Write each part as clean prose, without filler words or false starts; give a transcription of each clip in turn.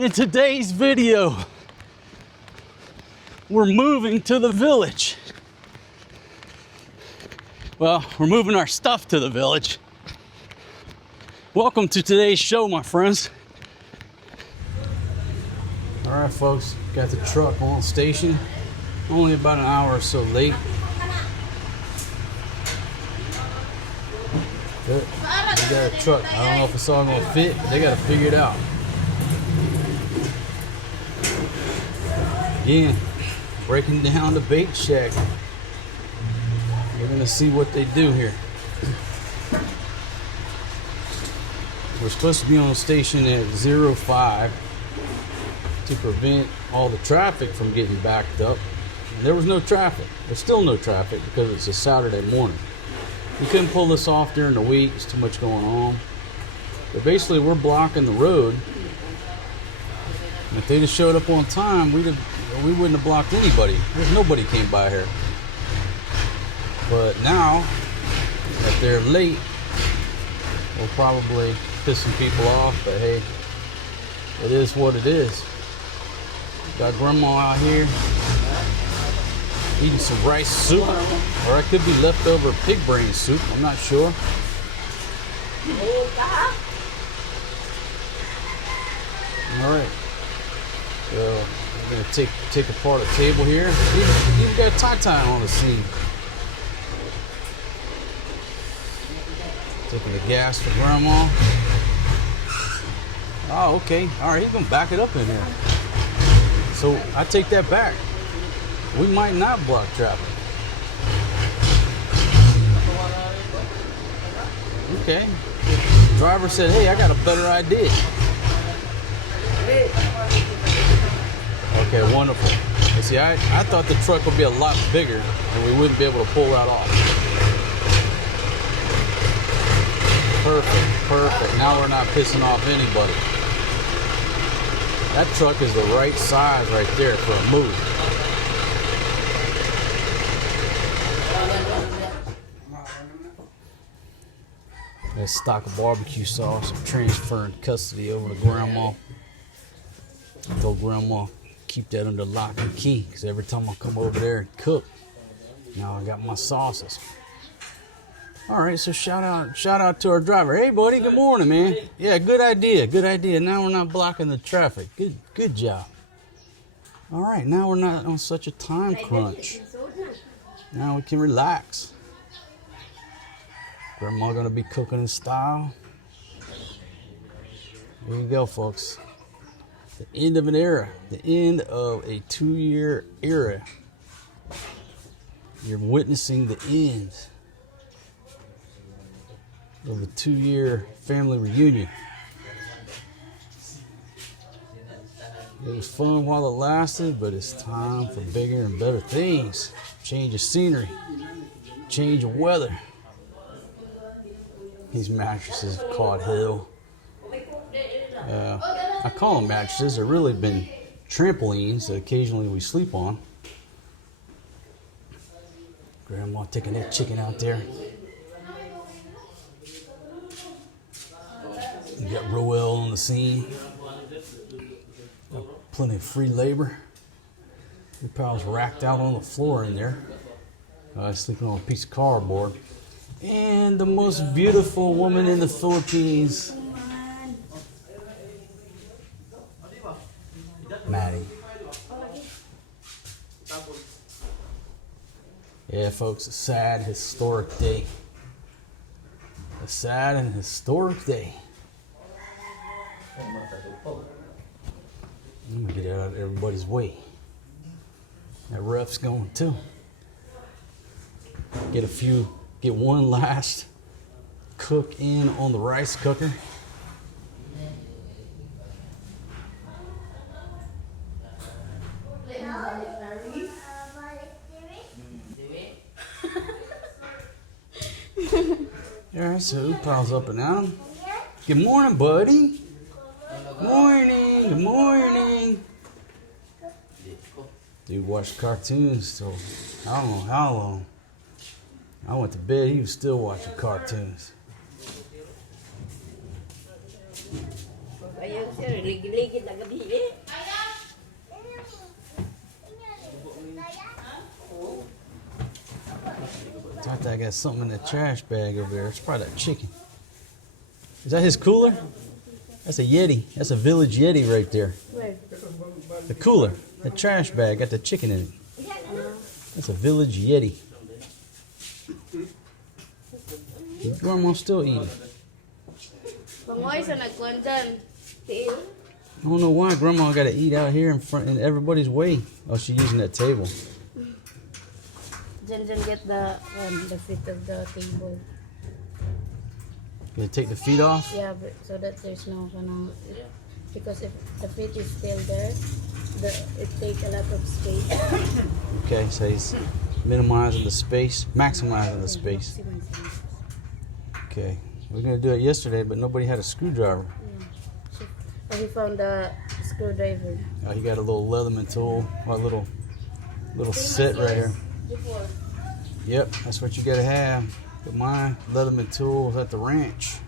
In today's video, we're moving to the village. Well, we're moving our stuff to the village. Welcome to today's show, my friends. All right, folks, got the truck on station. Only about an hour or so late. Good. They got a truck. I don't know if it's all gonna fit, but they gotta figure it out. Again, breaking down the bait shack. We're gonna see what they do here. We're supposed to be on station at 05 to prevent all the traffic from getting backed up. And there was no traffic. There's still no traffic because it's a Saturday morning. We couldn't pull this off during the week. There's too much going on. But basically, we're blocking the road. And if they'd have showed up on time, we wouldn't have blocked anybody. There's nobody came by here. But now that they're late, we'll probably piss some people off. But hey, it is what it is. Got grandma out here eating some rice soup, or it could be leftover pig brain soup. I'm not sure. All right. So we're gonna take apart a table here. Even got Tata on the scene. Taking the gas for grandma. Oh, okay. All right, he's gonna back it up in here. So I take that back. We might not block traffic. Okay. The driver said, hey, I got a better idea. Okay, wonderful. You see, I thought the truck would be a lot bigger and we wouldn't be able to pull that off. Perfect. Now we're not pissing off anybody. That truck is the right size right there for a move. Got a stock of barbecue sauce. I'm transferring custody over to grandma. I told grandma keep that under lock and key because every time I come over there and cook, now I got my sauces. All right, so shout out to our driver. Hey, buddy, good morning, man. Yeah, good idea. Now we're not blocking the traffic. Good job. All right, now we're not on such a time crunch. Now we can relax. Grandma gonna be cooking in style. There you go, folks. The end of an era. The end of a 2-year era. You're witnessing the end of a 2-year family reunion. It was fun while it lasted, but it's time for bigger and better things. Change of scenery, change of weather. These mattresses have caught hell. I call them mattresses. They've really been trampolines that occasionally we sleep on. Grandma taking that chicken out there. You got Roel on the scene. Got plenty of free labor. Your pal's racked out on the floor in there. Sleeping on a piece of cardboard. And the most beautiful woman in the Philippines, Maddie. Yeah, folks, a sad, historic day. A sad and historic day. I'm gonna get out of everybody's way. That ref's going too. Get one last cook in on the rice cooker. Alright, so who piles up and down? Good morning, buddy. Good morning. Dude watched cartoons till I don't know how long. I went to bed, he was still watching cartoons. I got something in the trash bag over there. It's probably that chicken. Is that his cooler? That's a Yeti. That's a Village Yeti right there. Where? The cooler. The trash bag got the chicken in it. That's a Village Yeti. Grandma's still eating. Pangoy sa nagkuhan dyan. Tiil. I don't know why Grandma got to eat out here in front in everybody's way. Oh, she's using that table. Jen get the feet of the table. You take the feet off? Yeah, but so that there's no because if the feet is still there, it takes a lot of space. Okay, so he's minimizing the space, maximizing the space. Okay, we were gonna do it yesterday, but nobody had a screwdriver. Yeah. So he found a screwdriver. Oh, he got a little Leatherman tool, or a little set right here. Before. Yep, that's what you gotta have. But my Leatherman tool was at the ranch.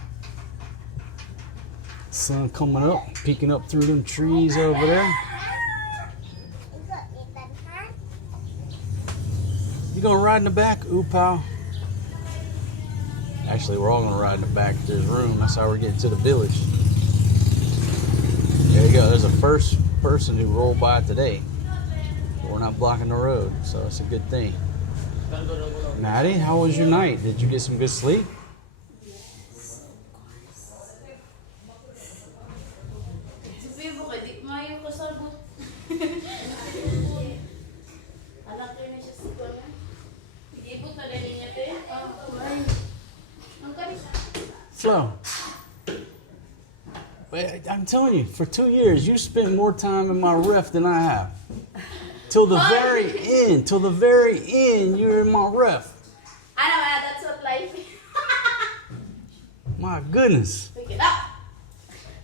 Sun coming up, peeking up through them trees over there. You gonna ride in the back? Ooh, pal. Actually, we're all gonna ride in the back to his room. That's how we're getting to the village. There you go. There's a first person who rolled by today. We're not blocking the road, so it's a good thing. Maddie, how was your night? Did you get some good sleep? Flo, I'm telling you, for 2 years, you spent more time in my ref than I have. Till the very end, you're in my ref. I know, that's what life is. My goodness. Pick it up.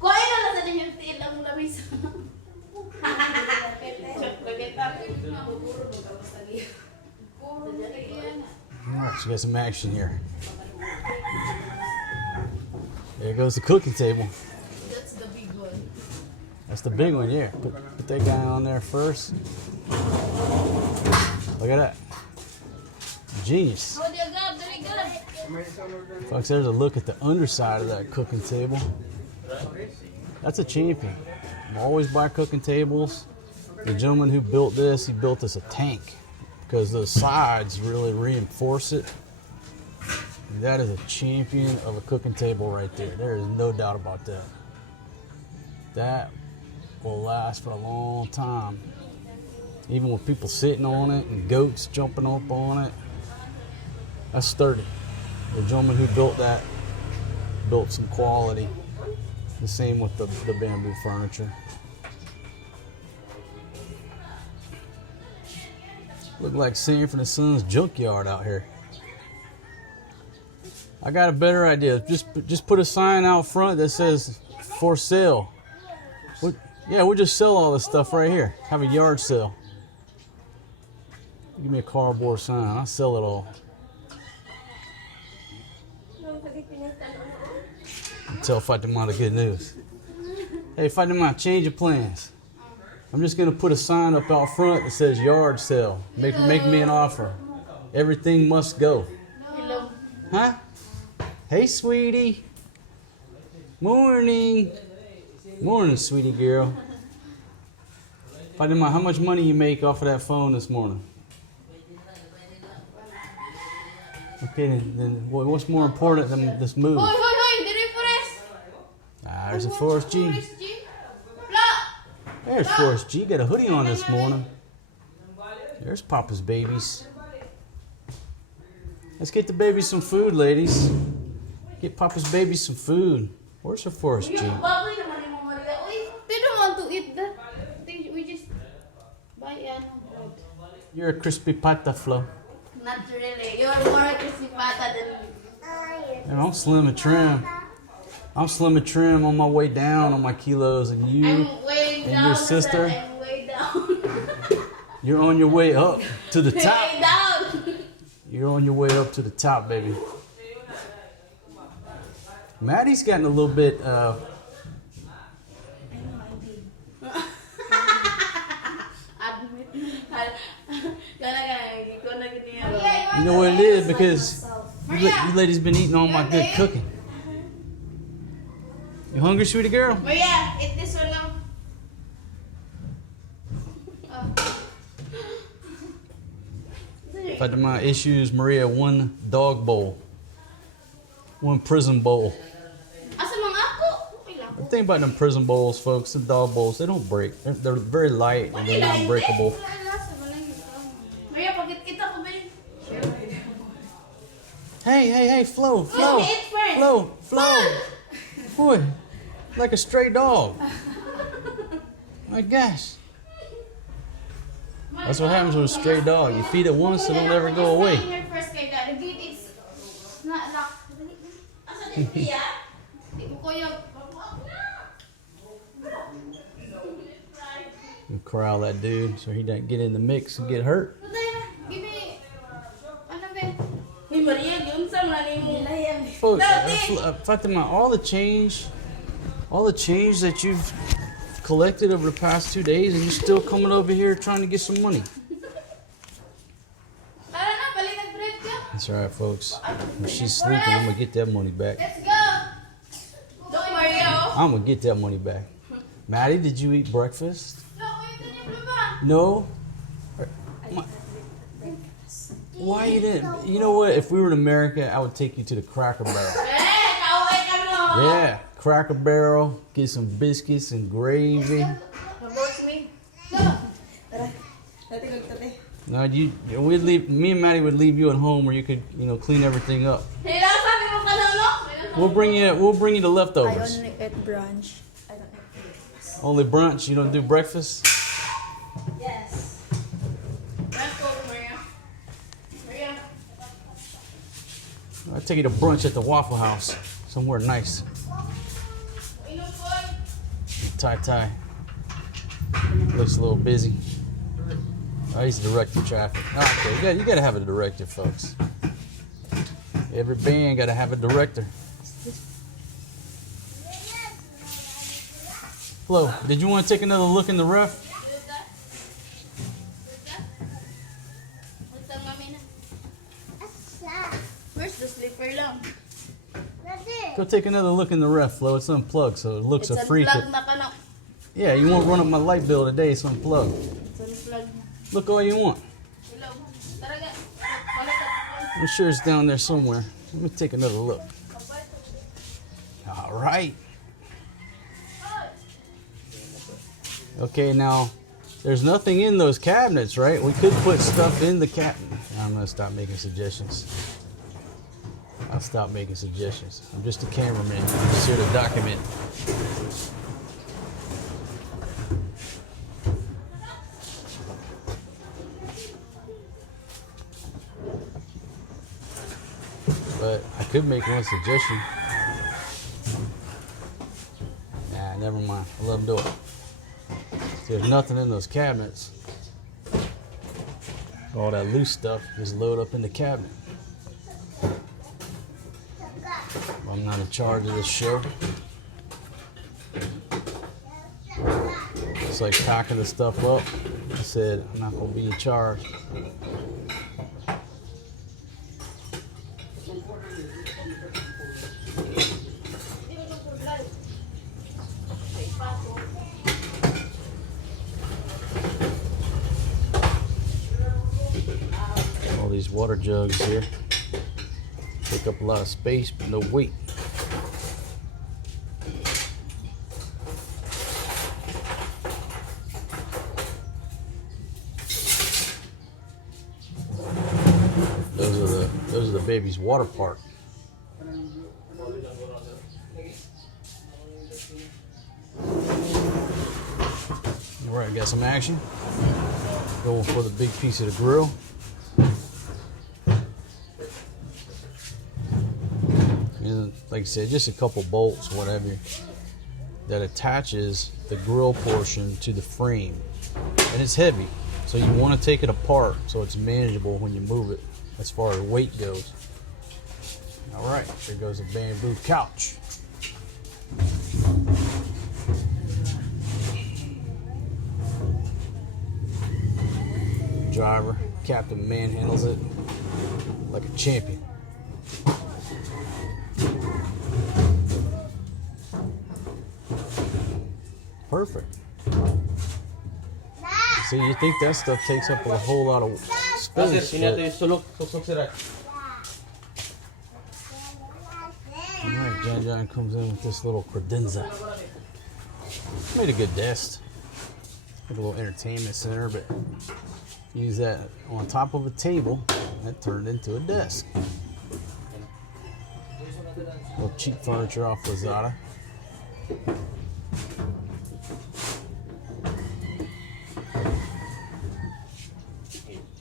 Kuha na lang sa yung tiil ang lamis. All right, so we got some action here. There goes the cooking table. That's the big one. That's the big one, yeah. Put that guy on there first. Look at that. Genius. Folks, there's a look at the underside of that cooking table. That's a champion. I'm always buy cooking tables. The gentleman who built this, he built us a tank because the sides really reinforce it. And that is a champion of a cooking table right there. There is no doubt about that. That will last for a long time. Even with people sitting on it and goats jumping up on it. That's sturdy. The gentleman who built that built some quality. The same with the bamboo furniture. Look like Sanford and Sons junkyard out here. I got a better idea. Just put a sign out front that says for sale. We'll just sell all this stuff right here. Have a yard sale. Give me a cardboard sign. I'll sell it all. Tell Fatima the good news. Hey Fatima, change your plans. I'm just gonna put a sign up out front that says yard sale. Make me an offer. Everything must go. Hello. Huh? Hey sweetie. Morning. Morning, sweetie girl. Fatima, how much money you make off of that phone this morning? Okay, then what's more important than this move? There's a Forest G. There's Forest G. Got a hoodie on this morning. There's Papa's babies. Let's get the babies some food, ladies. Get Papa's babies some food. Where's her Forest G? They don't want to eat that. We just buy bread. You're a crispy pata, Flo. Not really. You're more a crispy pata than me. And I'm slim and trim. I'm slim and trim on my way down on my kilos, and you and your sister, I'm way down. you're on your way up to the top. Way down. You're on your way up to the top, baby. Maddie's gotten a little bit. You know what it is? Because you ladies been eating all my good cooking. You hungry, sweetie girl? Maria, eat this one now. Fatima issues Maria one dog bowl, one prison bowl. Asa mga ako? Okay lang. The thing about them prison bowls, folks, the dog bowls, they don't break. They're very light and they're not breakable. Maria, pagkit kita ko ba? Hey, Flo. Eat first. Flo. Boy, like a stray dog. My gosh. That's what happens with a stray dog. You feed it once, it'll never go away. First kay God. The gate is not locked. Asa din siya? Di mo kuya. You corral that dude so he doesn't get in the mix and get hurt. Give me. Ano ba? Ni Maria, yun sa mali mo. Folks, Fatima, all the change that you've collected over the past 2 days, and you're still coming over here trying to get some money. Tara na, balik nag-bread ka. That's all right, folks. When she's sleeping, I'm gonna get that money back. Let's go. Look, Mario. I'm gonna get that money back. Maddie, did you eat breakfast? Look, ito niya ba? No. Why you didn't? You know what? If we were in America, I would take you to the Cracker Barrel. Kaway ka mo. Yeah, Cracker Barrel. Get some biscuits and gravy. Nabos me. No, we'd leave. Me and Maddie would leave you at home where you could, clean everything up. Hila, sabi mo ka lang, no? We'll bring you the leftovers. I only eat brunch. I don't eat breakfast. Only brunch. You don't do breakfast. Yes. Let's go, Maria. Maria. I'll take you to brunch at the Waffle House, somewhere nice. Tai. Looks a little busy. Oh, he's directing traffic. Okay, you gotta have a director, folks. Every band gotta have a director. Flo, did you want to take another look in the ref? Where's the slipper lang? Go take another look in the ref, Flo. It's unplugged, so it looks It's a free. unplugged na ka na. Yeah, you won't run up my light bill today. It's unplugged. It's unplugged na. Look all you want. Hello. Tara ga. Balik ka. I'm sure it's down there somewhere. Let me take another look. All right. Okay, now there's nothing in those cabinets, right? We could put stuff in the cabinet. I'm gonna stop making suggestions. I'll stop making suggestions. I'm just a cameraman. I'm just here to document. But I could make one suggestion. Nah, never mind. I'll let them do it. There's nothing in those cabinets. All that loose stuff just load up in the cabinet. I'm not in charge of this show. It's like packing the stuff up. I said I'm not gonna be in charge. All these water jugs here take up a lot of space but no weight. Those are the baby's water park. All right, got some action. Going for the big piece of the grill. And like I said, just a couple bolts, whatever, that attaches the grill portion to the frame. And it's heavy, so you want to take it apart so it's manageable when you move it as far as weight goes. All right, there goes a bamboo couch. Driver, captain manhandles it. like a champion. Perfect. See, you think that stuff takes up a whole lot of space. Alright, Jan Jan comes in with this little credenza. Made a good desk. Like a little entertainment center, but use that on top of a table. That turned into a desk. Little cheap furniture off Lazada.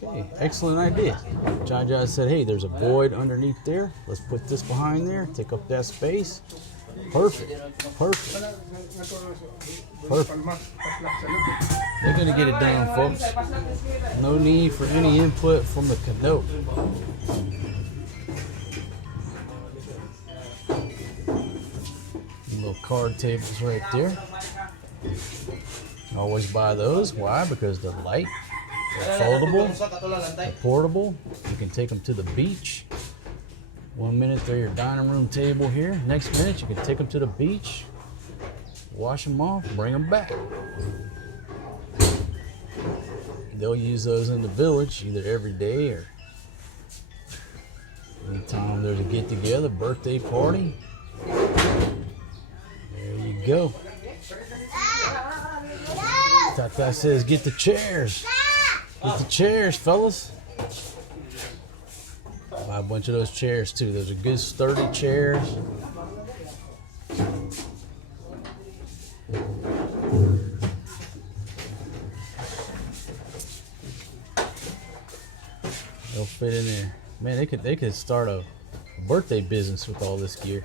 Okay, excellent idea. John John said, hey, there's a void underneath there. Let's put this behind there, take up that space. Perfect. Perfect. Perfect. They're going to get it done, folks. No need for any input from the Canoe. Little card tables right there. Always buy those. Why? Because they're light, they're foldable, they're portable. You can take them to the beach. 1 minute they're your dining room table here. Next minute you can take them to the beach, wash them off, bring them back. They'll use those in the village either every day or anytime there's a get together, birthday party. There you go. Tata says, get the chairs. Get the chairs, fellas. Buy a bunch of those chairs too. Those are good sturdy chairs. They'll fit in there. Man, they could start a birthday business with all this gear.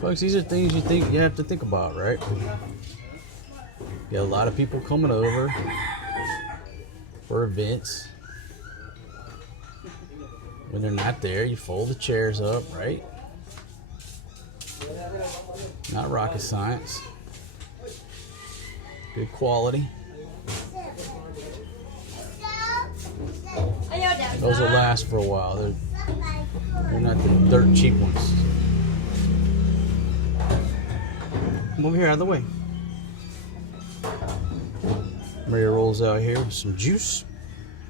Folks, these are things you have to think about, right? You got a lot of people coming over for events. When they're not there, you fold the chairs up, right? Not rocket science. Good quality. Those will last for a while. They're not the dirt cheap ones. Come over here, out of the way. Maria rolls out here with some juice.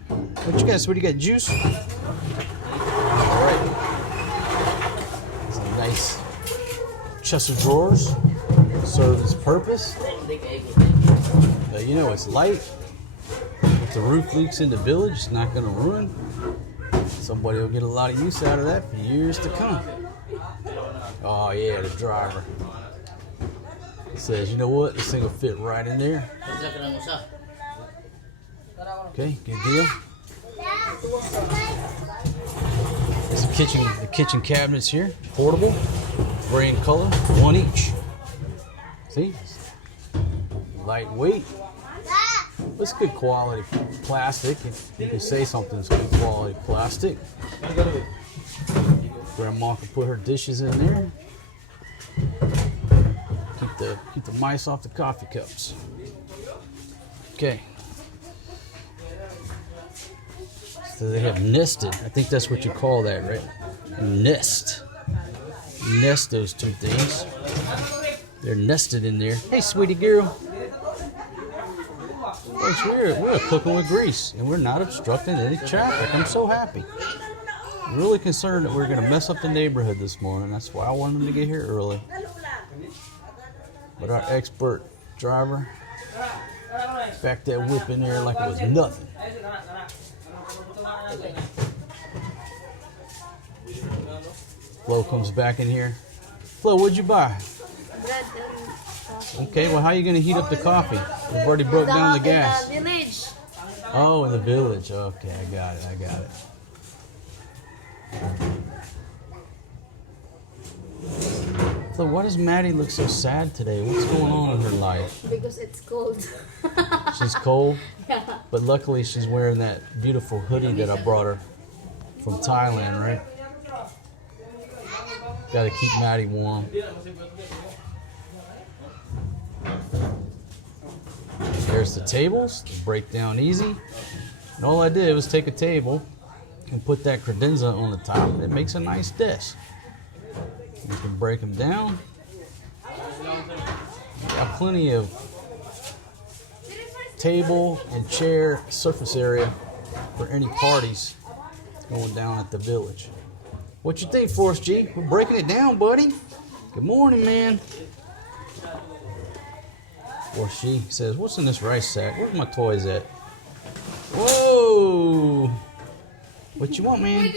What you got? What do you got? Juice? Alright. Some nice chest of drawers. Serve its purpose. Now, you know it's light. If the roof leaks in the village, it's not going to ruin. Somebody will get a lot of use out of that for years to come. Oh yeah, the driver. Says, you know what? This thing will fit right in there. Okay, good deal. There's the kitchen cabinets here, portable, gray in color, one each. See, lightweight. It's good quality plastic. You can say something's good quality plastic. Grandma can put her dishes in there. Keep the mice off the coffee cups. Okay. So they have nested. I think that's what you call that, right? Nest. Nest those two things. They're nested in there. Hey, sweetie girl. Folks, we're cooking with grease, and we're not obstructing any traffic. I'm so happy. I'm really concerned that we're going to mess up the neighborhood this morning. That's why I wanted them to get here early. But our expert driver backed that whip in there like it was nothing. Flo comes back in here. Flo, what'd you buy? Bread and coffee. Okay, well, how are you going to heat up the coffee? We've already broke down the gas. In the village. Oh, in the village. Okay, I got it. So why does Maddie look so sad today? What's going on in her life? Because it's cold. She's cold? Yeah. But luckily she's wearing that beautiful hoodie that I brought her from Thailand, right? Got to keep Maddie warm. There's the tables. They break down easy. And all I did was take a table and put that credenza on the top. It makes a nice desk. You can break them down. Got plenty of table and chair surface area for any parties going down at the village. What you think, Forrest G? We're breaking it down, buddy. Good morning, man. Forrest G says, what's in this rice sack? Where's my toys at? Whoa! What you want, man?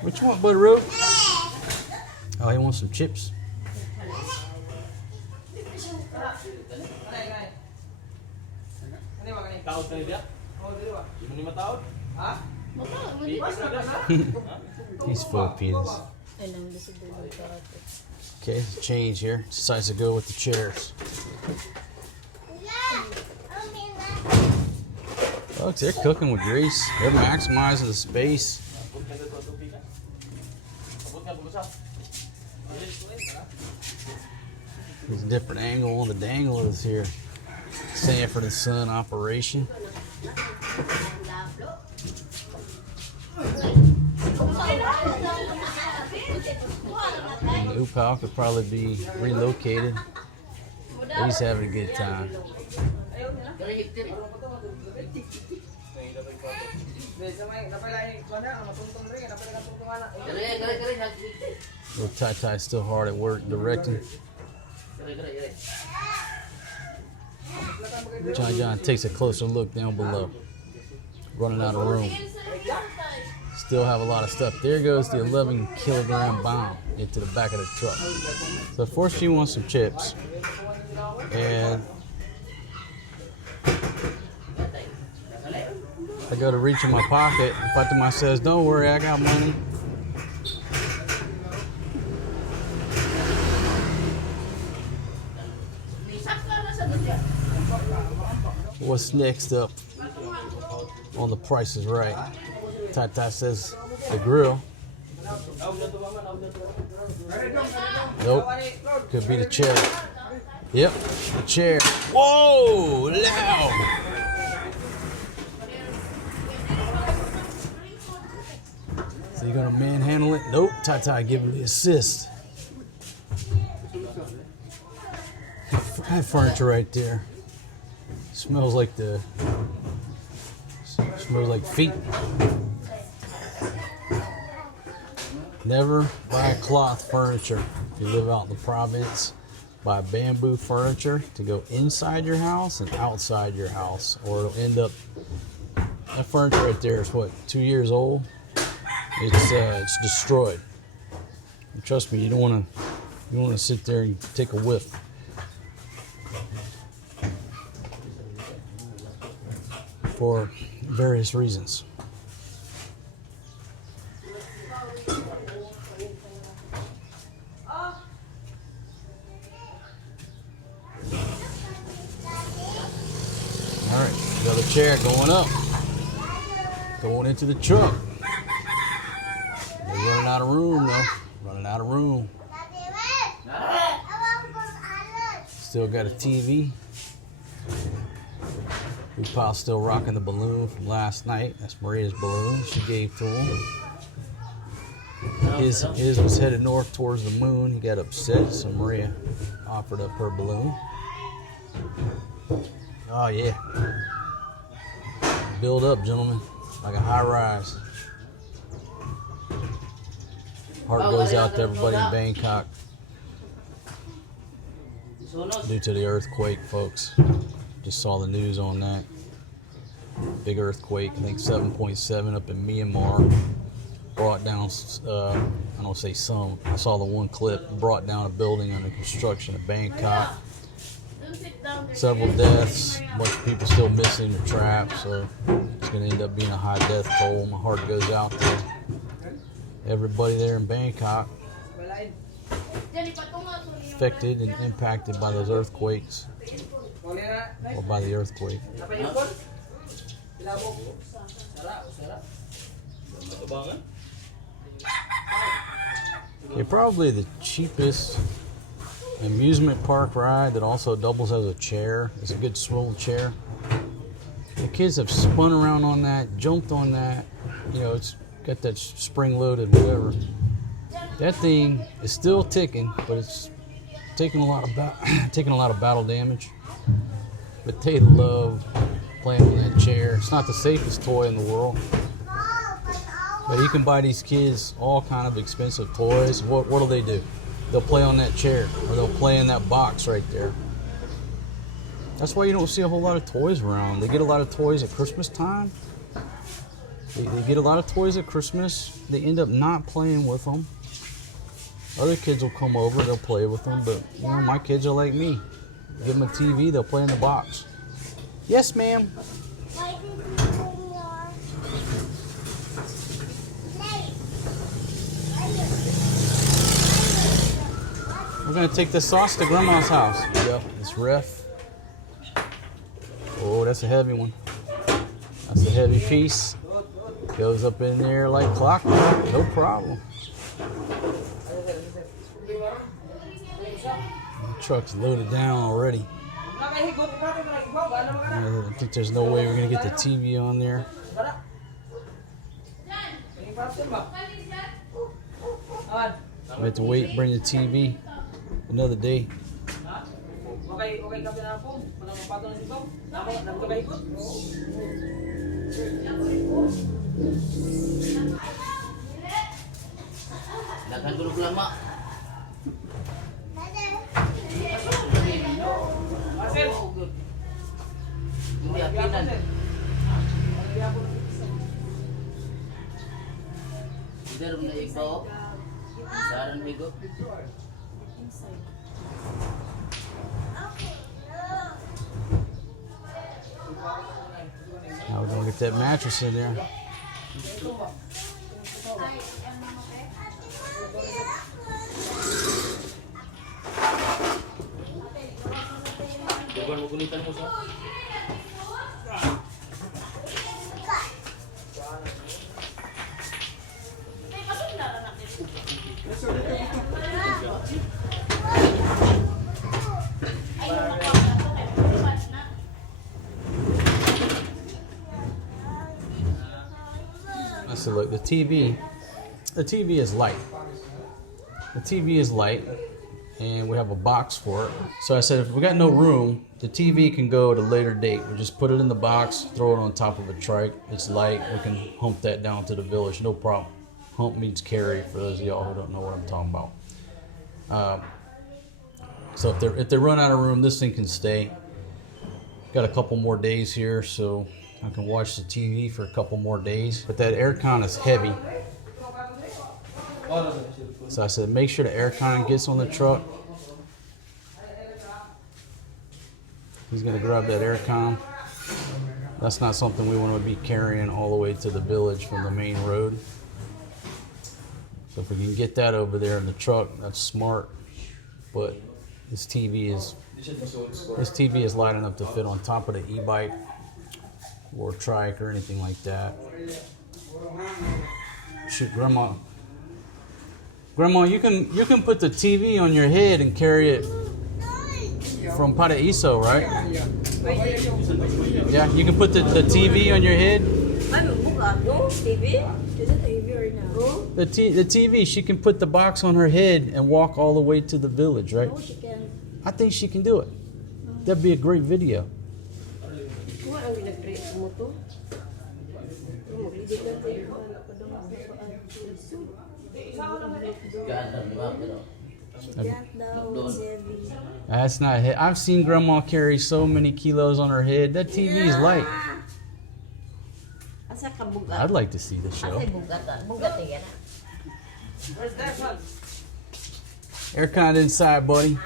What you want, Buddy Rope? Oh, he wants some chips. He's Filipinos. Okay, there's a change here. Decides to go with the chairs. Folks, they're cooking with grease. They're maximizing the space. There's a different angle on the danglers here. Sanford and Son operation. And the Upal could probably be relocated. He's having a good time. Little Tai still hard at work directing. John takes a closer look down below. Running out of room. Still have a lot of stuff. There goes the 11-kilogram bomb into the back of the truck. So Forrest G wants some chips. And I go to reach in my pocket. Fatima says, don't worry, I got money. What's next up on The Price is Right? Tai says the grill. Nope. Could be the chair. Yep, the chair. Whoa, loud. So you're gonna manhandle it? Nope. Tai give it the assist. That furniture right there smells like feet. Never buy cloth furniture if you live out in the province. Buy bamboo furniture to go inside your house and outside your house, or it'll end up. That furniture right there is what, 2 years old? It's destroyed. And trust me, you don't want to sit there and take a whiff. For various reasons. All right, another chair going up, going into the truck. They're running out of room though. Running out of room. Still got a TV. Upal's still rocking the balloon from last night. That's Maria's balloon she gave to him. His was headed north towards the moon. He got upset, so Maria offered up her balloon. Oh yeah. Build up, gentlemen, like a high rise. Heart goes out to everybody in Bangkok due to the earthquake, folks. Just saw the news on that. Big earthquake, I think 7.7 up in Myanmar. Brought down, I don't say some, I saw the one clip, brought down a building under construction in Bangkok. Several deaths, a bunch of people still missing or trapped, so it's going to end up being a high death toll. My heart goes out to everybody there in Bangkok, affected and impacted by those earthquakes, or by the earthquake. Probably the cheapest amusement park ride that also doubles as a chair. It's a good swivel chair. The kids have spun around on that, jumped on that. You know, it's got that spring loaded whatever. That thing is still ticking, but it's taking a lot of battle damage. But they love playing on that chair. It's not the safest toy in the world, but you can buy these kids all kind of expensive toys. What do? They'll play on that chair, or they'll play in that box right there. That's why you don't see a whole lot of toys around. They get a lot of toys at Christmas time. They get a lot of toys at Christmas. They end up not playing with them. Other kids will come over, they'll play with them, but you know, my kids are like me. Give them a TV, they'll play in the box. Yes, ma'am. We're gonna take this sauce to Grandma's house. Yep, it's ref. Oh, that's a heavy one. That's a heavy piece. Goes up in there like clockwork, no problem. The truck's loaded down already. I think there's no way we're gonna get the TV on there. We have to wait, bring the TV another day. Now we're gonna get that mattress in there. So look, the TV is light. The TV is light, and we have a box for it. So I said, if we got no room, the TV can go at a later date. We just put it in the box, throw it on top of a trike. It's light. We can hump that down to the village, no problem. Hump means carry, for those of y'all who don't know what I'm talking about. So if they run out of room, this thing can stay. Got a couple more days here, so I can watch the TV for a couple more days. But that aircon is heavy. So I said, make sure the aircon gets on the truck. He's gonna grab that aircon. That's not something we want to be carrying all the way to the village from the main road. So if we can get that over there in the truck, that's smart. But this TV is light enough to fit on top of the e-bike or trike or anything like that. Shoot, Grandma, you can put the TV on your head and carry it from Paraíso, right? Yeah, you can put the TV on your head. The TV, she can put the box on her head and walk all the way to the village, right? No, she can. I think she can do it. That'd be a great video. That's not heavy. I've seen Grandma carry so many kilos on her head. That TV is light. I'd like to see the show. Aircon inside, buddy.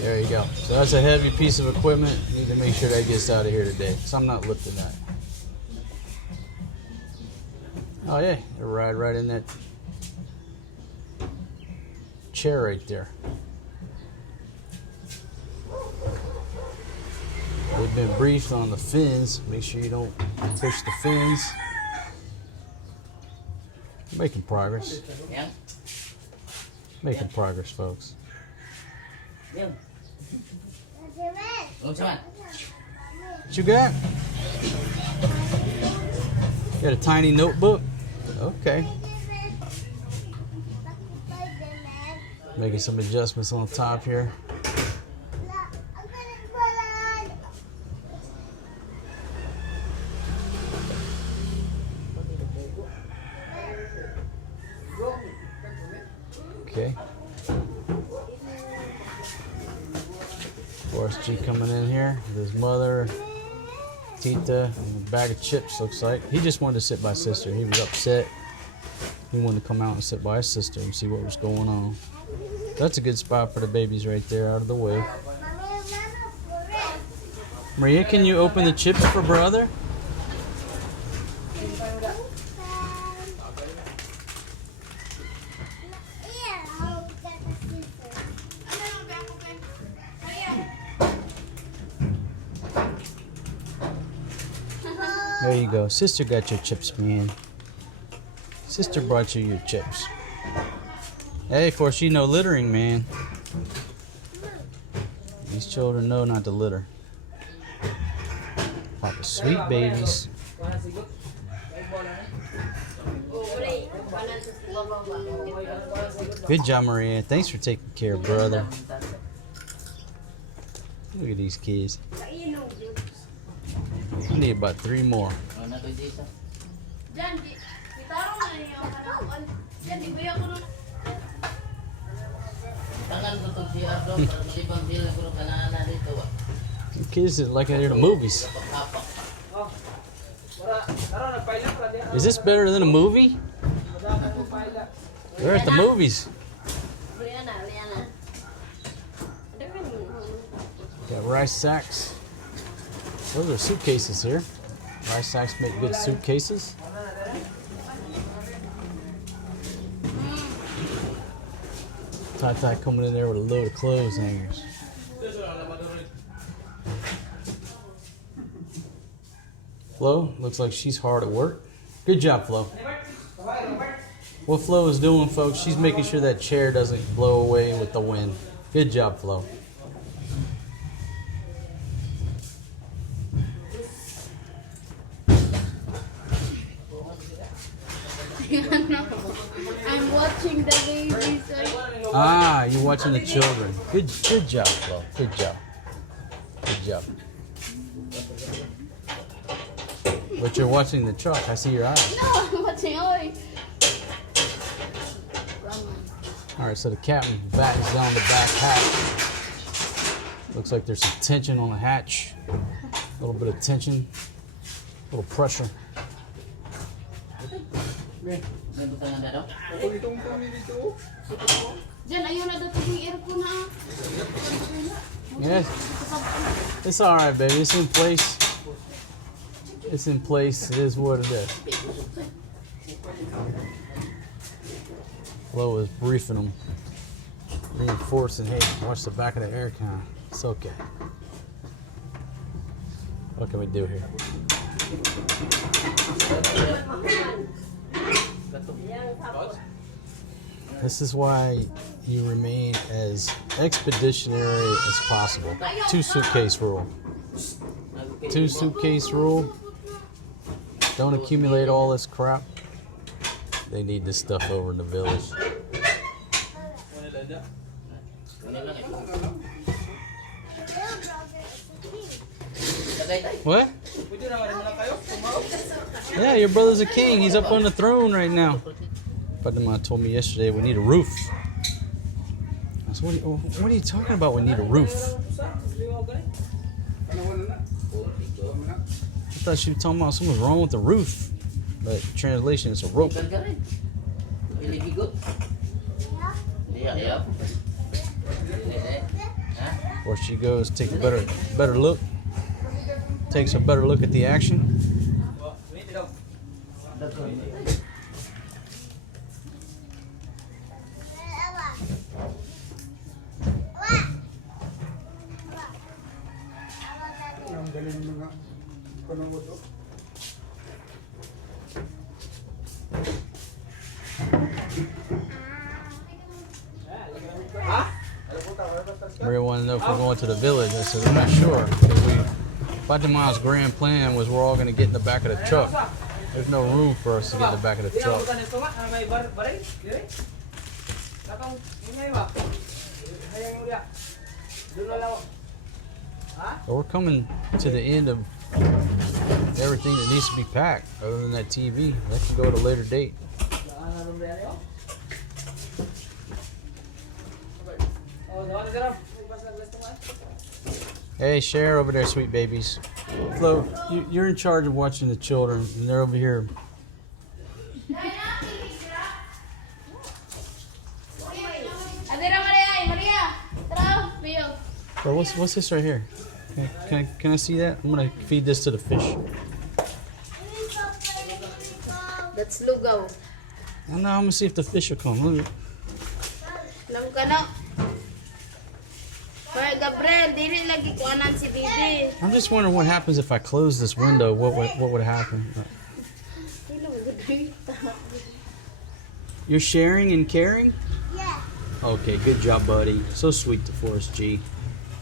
There you go. So that's a heavy piece of equipment. Need to make sure that gets out of here today, because I'm not lifting that. Oh yeah, it'll ride right in that chair right there. We've been briefed on the fins. Make sure you don't push the fins. Making progress. Yeah. Making progress, folks. Yeah. What What you got? You got a tiny notebook? Okay. Making some adjustments on the top here. Okay. Forrest G coming in here with his mother, Tita, and a bag of chips, looks like. He just wanted to sit by sister. He was upset. He wanted to come out and sit by his sister and see what was going on. That's a good spot for the babies right there, out of the way. Maria, can you open the chips for brother? There you go. Sister got your chips, man. Sister brought you your chips. Hey, of course, you know littering, man. These children know not to litter. Papa, sweet babies. Good job, Maria. Thanks for taking care of brother. Look at these kids. I need about 3 more. The kids are like they're in the movies. Is this better than a movie? We're at the movies. Got rice sacks. Those are suitcases here. Rice sacks make good suitcases. Tata coming in there with a load of clothes hangers. Flo, looks like she's hard at work. Good job, Flo. What Flo is doing, folks, she's making sure that chair doesn't blow away with the wind. Good job, Flo. I'm watching the babies. Ah, you're watching the children. Good job, Flo. Good job. Good job. But you're watching the truck. I see your eyes. No, I'm watching Oi. All right, so the captain battens down the back hatch. Looks like there's some tension on the hatch. A little bit of tension, a little pressure. Yes, it's all right, baby. It's in place. It's in place. It is what it is. Flo is briefing them, reinforcing, hey, watch the back of the air con. It's okay. What can we do here? This is why you remain as expeditionary as possible. 2 suitcase rule. 2 suitcase rule. Don't accumulate all this crap. They need this stuff over in the village. What? Yeah, your brother's a king. He's up on the throne right now. Fatima told me yesterday we need a roof. I said, what are you talking about? We need a roof. I thought she was talking about something's wrong with the roof. But translation is a rope. Or she goes, take a better look. Takes a better look at the action. Maria wanted to know if we're going to the village. I said, I'm not sure. Because Fatima's grand plan was we're all going to get in the back of the truck. There's no room for us to get in the back of the truck. But we're coming to the end of everything that needs to be packed, other than that TV. That can go at a later date. Hey, Cher over there, sweet babies. Flo, you're in charge of watching the children, and they're over here. Bro, what's this right here? Can I see that? I'm gonna feed this to the fish. That's lugaw. Oh, no, I'm gonna see if the fish will come. Look. Alam ka na. Pero Gabriel, dili lagi ko anan si Bibi. I'm just wondering what happens if I close this window. What would happen? You're sharing and caring? Yeah. Okay, good job, buddy. So sweet to Forrest G.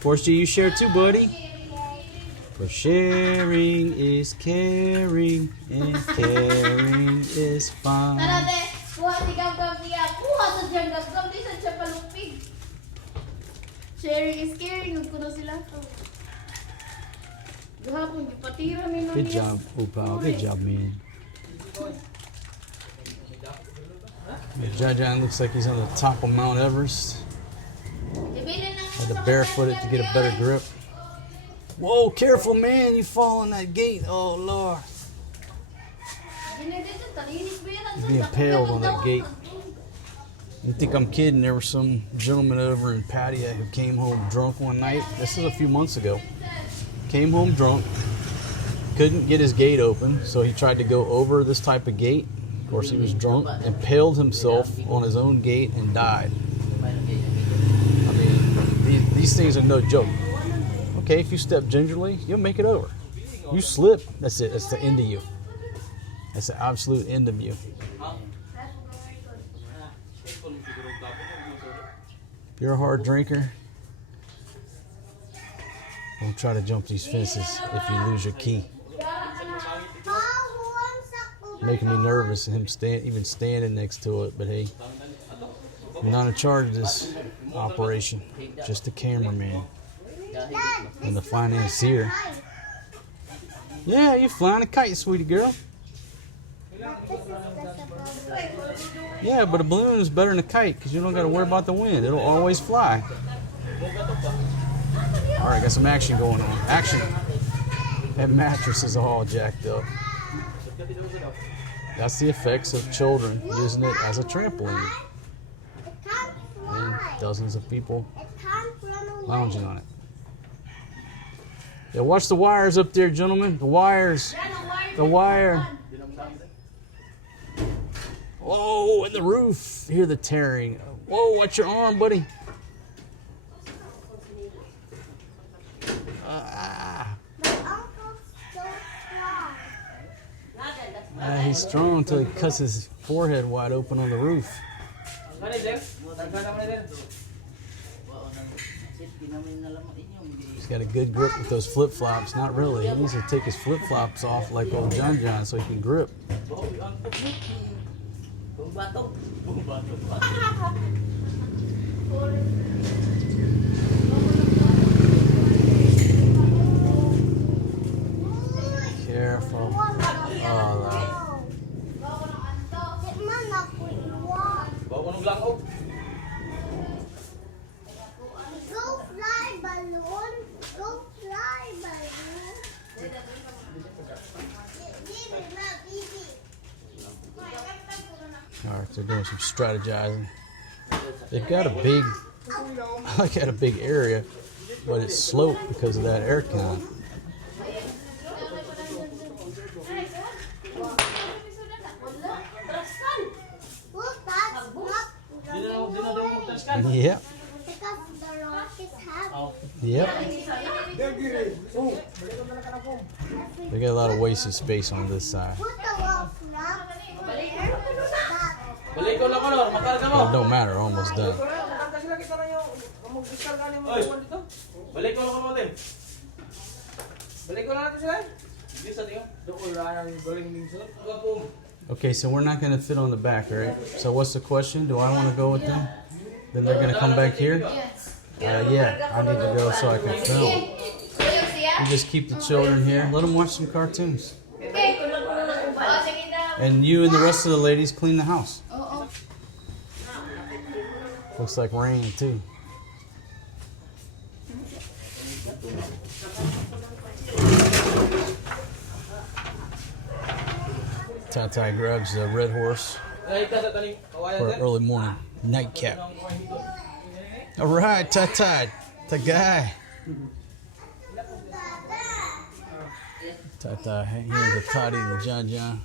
Forrest G, you share too, buddy. For sharing is caring, and caring is fun. Tara, kuha si Gab-Gab niya. Kuha sa dyan, Gab-Gab. Di sa siya palupig. Sharing is caring. Nagkuno sila to. Gahapon, gipatira ni Good job, Upal. Good job, man. Jajan looks like he's on the top of Mount Everest. Had to barefoot it to get a better grip. Whoa, careful, man. You fall on that gate. Oh, Lord. He's being impaled on that gate. You think I'm kidding? There was some gentleman over in Patia who came home drunk one night. This is a few months ago. Came home drunk. Couldn't get his gate open, so he tried to go over this type of gate. Of course, he was drunk, impaled himself on his own gate, and died. I mean, these things are no joke. Okay, if you step gingerly, you'll make it over. You slip, that's it. That's the end of you. That's the absolute end of you. If you're a hard drinker, don't try to jump these fences if you lose your key. Making me nervous, him even standing next to it. But hey, I'm not in charge of this operation. Just the cameraman and the financier. Yeah, you're flying a kite, sweetie girl. Yeah, but a balloon is better than a kite because you don't got to worry about the wind. It'll always fly. All right, got some action going on. Action. That mattress is all jacked up. That's the effects of children using it as a trampoline. And dozens of people lounging on it. Yeah, watch the wires up there, gentlemen. The wires. The wire. Whoa, and the roof. Hear the tearing. Whoa, watch your arm, buddy. He's strong until he cuts his forehead wide open on the roof. He's got a good grip with those flip-flops. Not really. He needs to take his flip-flops off like old John John so he can grip. Careful. Oh, Go fly balloon. Go fly balloon. all right, they're doing some strategizing. They've got a big, a big area, but it's sloped because of that air con. Yep. Because the rock is heavy. Yep. They got a lot of wasted space on this side. Balik ko lang ano, makarga mo. Well, it don't matter, almost done. Oy, balik ko lang mo din. Balik ko lang natin sila. Hindi sa tiyo. Doon lang ang galing minsan. Okay, so we're not going to fit on the back, right? So what's the question? Do I want to go with them? Then they're going to come back here? Yeah, I need to go so I can film. You just keep the children here. Let them watch some cartoons. And you and the rest of the ladies clean the house. Looks like rain too. Tata grabs the red horse for an early morning nightcap. All right, Tata, the guy. Tata, here's the Toddy, the John John.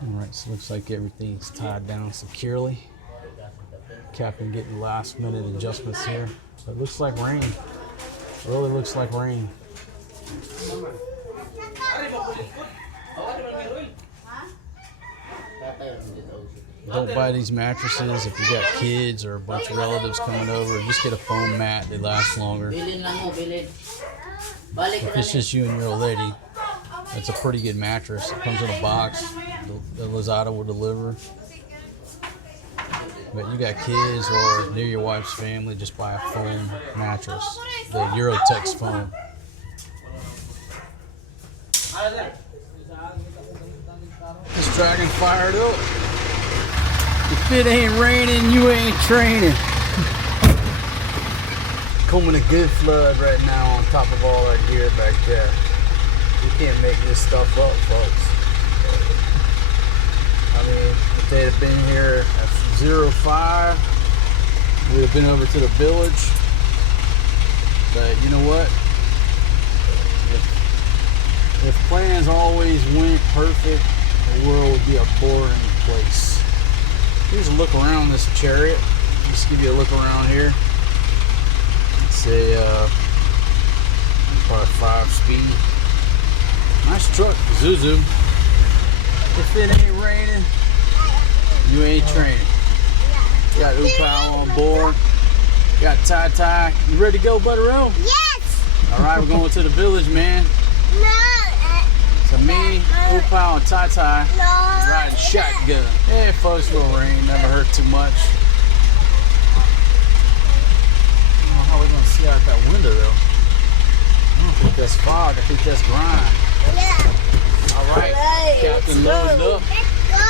Alright, so looks like everything's tied down securely. Captain getting last minute adjustments here. So it looks like rain. Really looks like rain. Don't buy these mattresses if you got kids or a bunch of relatives coming over. Just get a foam mat, they last longer. If it's just you and your old lady, that's a pretty good mattress. It comes in a box. The Lazada will deliver. But you got kids or near your wife's family, just buy a foam mattress. The Eurotex foam. This dragon fired up. If it ain't raining, you ain't training. Coming a good flood right now on top of all our gear back there. You can't make this stuff up, folks. I mean, if they'd have been here at 05, we'd have been over to the village. But you know what? If plans always went perfect, the world would be a boring place. Here's a look around this chariot. Just give you a look around here. It's a probably 5-speed. Nice truck, Zuzu. If it ain't raining, you ain't training. Got Upal on board. Got Ty. You ready to go, Butterell? Yes! Alright, we're going to the village, man. No. So me, Upal, and Ty riding shotgun. Yeah, folks, will rain. Never hurt too much. I don't know how we're going to see out that window, though. I don't think that's fog. I think that's grime. Yeah. Alright, Captain loaded up. Let's go.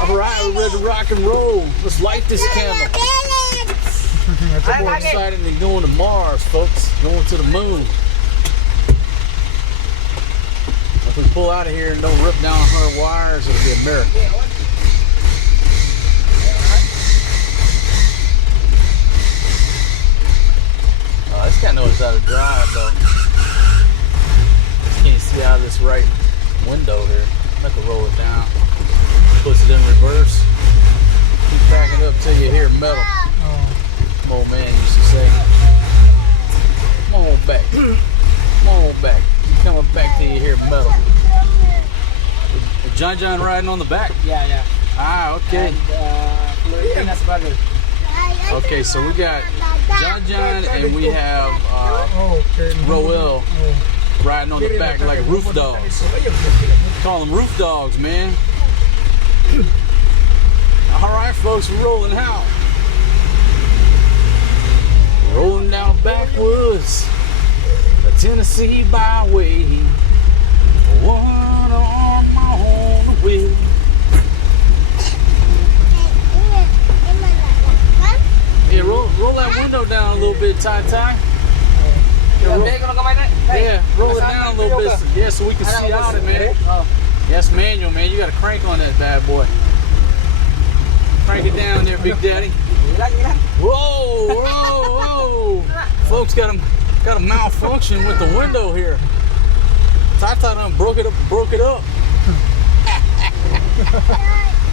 Alright, we're ready to rock and roll. Let's light this candle. That's more exciting than going to Mars, folks. Going to the moon. If we pull out of here and don't rip down her wires, it'll be a miracle. This guy knows how to drive, though. Just can't see out of this right window here. I can roll it down. Puts it in reverse. Keep backing up till you hear metal. Old man used to say, "Come on back. Come on back. Keep coming back till you hear metal." Is John riding on the back? Yeah. Ah, okay. Florina's brother. Okay, so we got John and we have Roel riding on the back like roof dogs. Call them roof dogs, man. All right, folks, we're rolling out. Rolling down backwoods, the Tennessee byway. One arm on the wheel. Yeah, roll that window down a little bit, Ty. Yeah, roll it down a little bit. Yeah, so we can see out it, man. Yes, manual, man. You got to crank on that bad boy. Crank it down there, Big Daddy. Whoa! Folks got a malfunction with the window here. Tata done broke it up.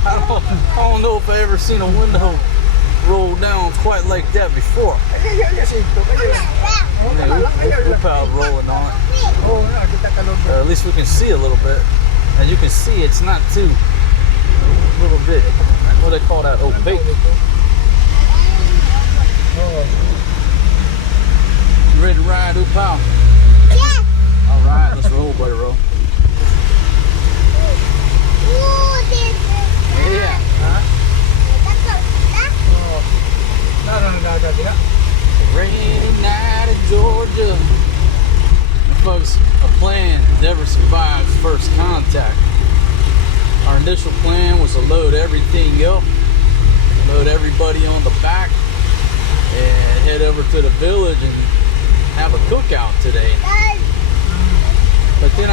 I don't know if I ever seen a window roll down quite like that before. Ayan, sinto. Ayan. Oh, We'll power rolling on it. Oo, kita ka lang. Or at least we can see a little bit. As you can see, it's not too, a little bit, what do they call that, opaque. Oo. You ready to ride, Upal? Yeah. All right, let's roll, buddy, roll. Ooh, this is Yeah. Ha? that. Oo. Naranaga diha. Rainy night in Georgia. And folks, a plan never survives first contact. Our initial plan was to load everything up, load everybody on the back, and head over to the village and have a cookout today. But then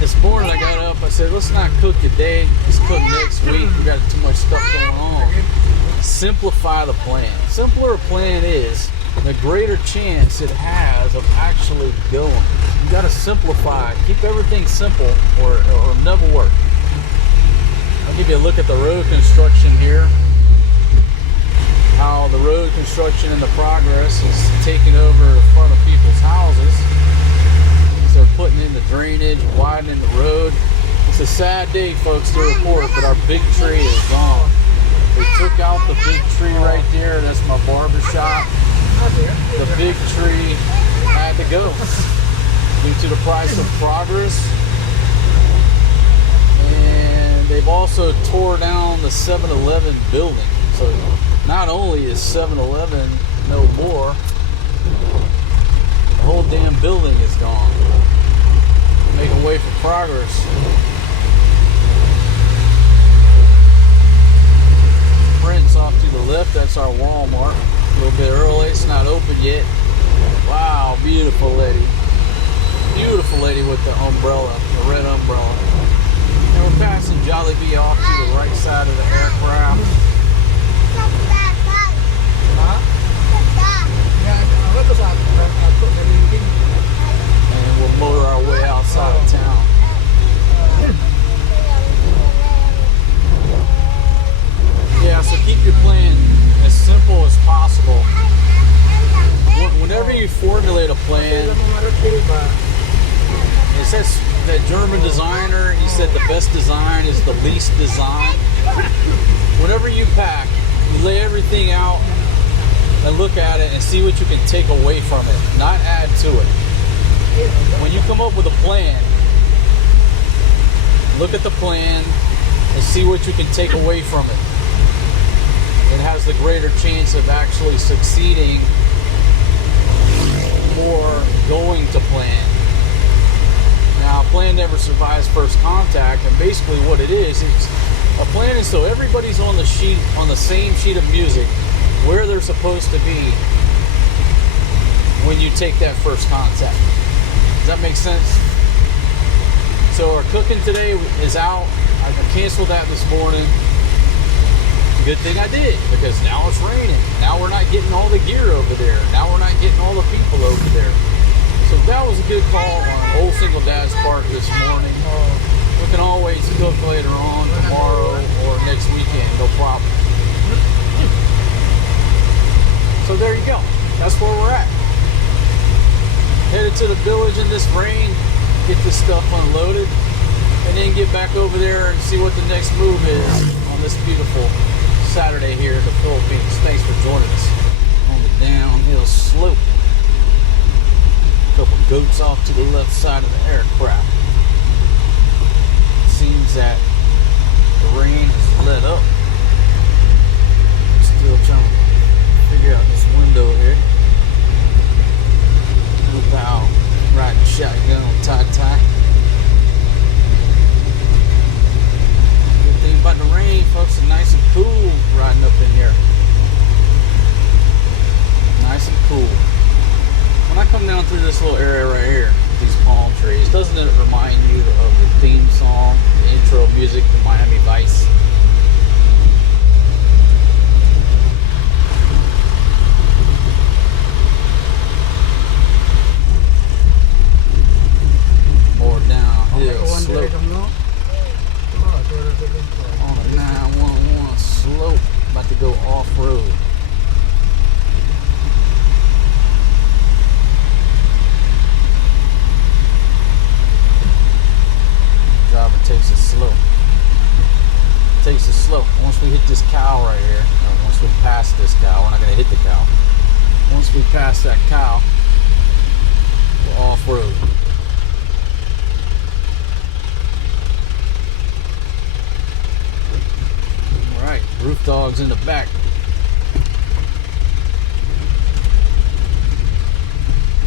this morning I got up, I said, let's not cook today, let's cook next week. We got too much stuff going on. Simplify the plan. Simpler a plan is, the greater chance it has of actually going. You got to simplify. Keep everything simple, or it'll never work. I'll give you a look at the road construction here. How the road construction in the progress is taking over the front of people's houses. So they're putting in the drainage, widening the road. It's a sad day, folks, to report, but our big tree is gone. They took out the big tree right there. That's my barber shop. The big tree had to go due to the price of progress. And they've also tore down the 7-Eleven building. So not only is 7-Eleven no more, the whole damn building is gone. Making way for progress. Prince off to the left, that's our Walmart. A little bit early, it's not open yet. Wow, beautiful lady. Beautiful lady with the umbrella, the red umbrella. And we're passing Jollibee off to the right side of the aircraft. Ha? Yan, ako to sa ato na lingking. And we'll motor our way outside of town. Yeah, so keep your plan as simple as possible. Whenever you formulate a plan, Sila mga reptil ba? it says that German designer, he said the best design is the least design. Whenever you pack, you lay everything out and look at it and see what you can take away from it, not add to it. When you come up with a plan, look at the plan and see what you can take away from it. It has the greater chance of actually succeeding or going to plan. Now, a plan never survives first contact, and basically what it is, it's a plan is so everybody's on the sheet, on the same sheet of music, where they're supposed to be when you take that first contact. Does that make sense? So our cooking today is out. I canceled that this morning. Good thing I did, because now it's raining. Now we're not getting all the gear over there. Now we're not getting all the people over there. So that was a good call on Old Single Dad's part this morning. We can always cook later on, tomorrow, or next weekend, no problem. So there you go. That's where we're at. Headed to the village in this rain, get this stuff unloaded, and then get back over there and see what the next move is on this beautiful Saturday here in the Philippines. Thanks for joining us on the downhill slope. A couple goats off to the left side of the aircraft. Seems that the rain has let up. Still trying to figure out this window here. Without riding shotgun on tie. Good thing about the rain, folks, it's nice and cool riding up in here. Nice and cool. When I come down through this little area right here, these palm trees, doesn't it remind you of the theme song, the intro music to Miami Vice? More downhill slope. On a 911 slope. About to go to hit the cow. Once we pass that cow, we're off-road. All right, roof dogs in the back.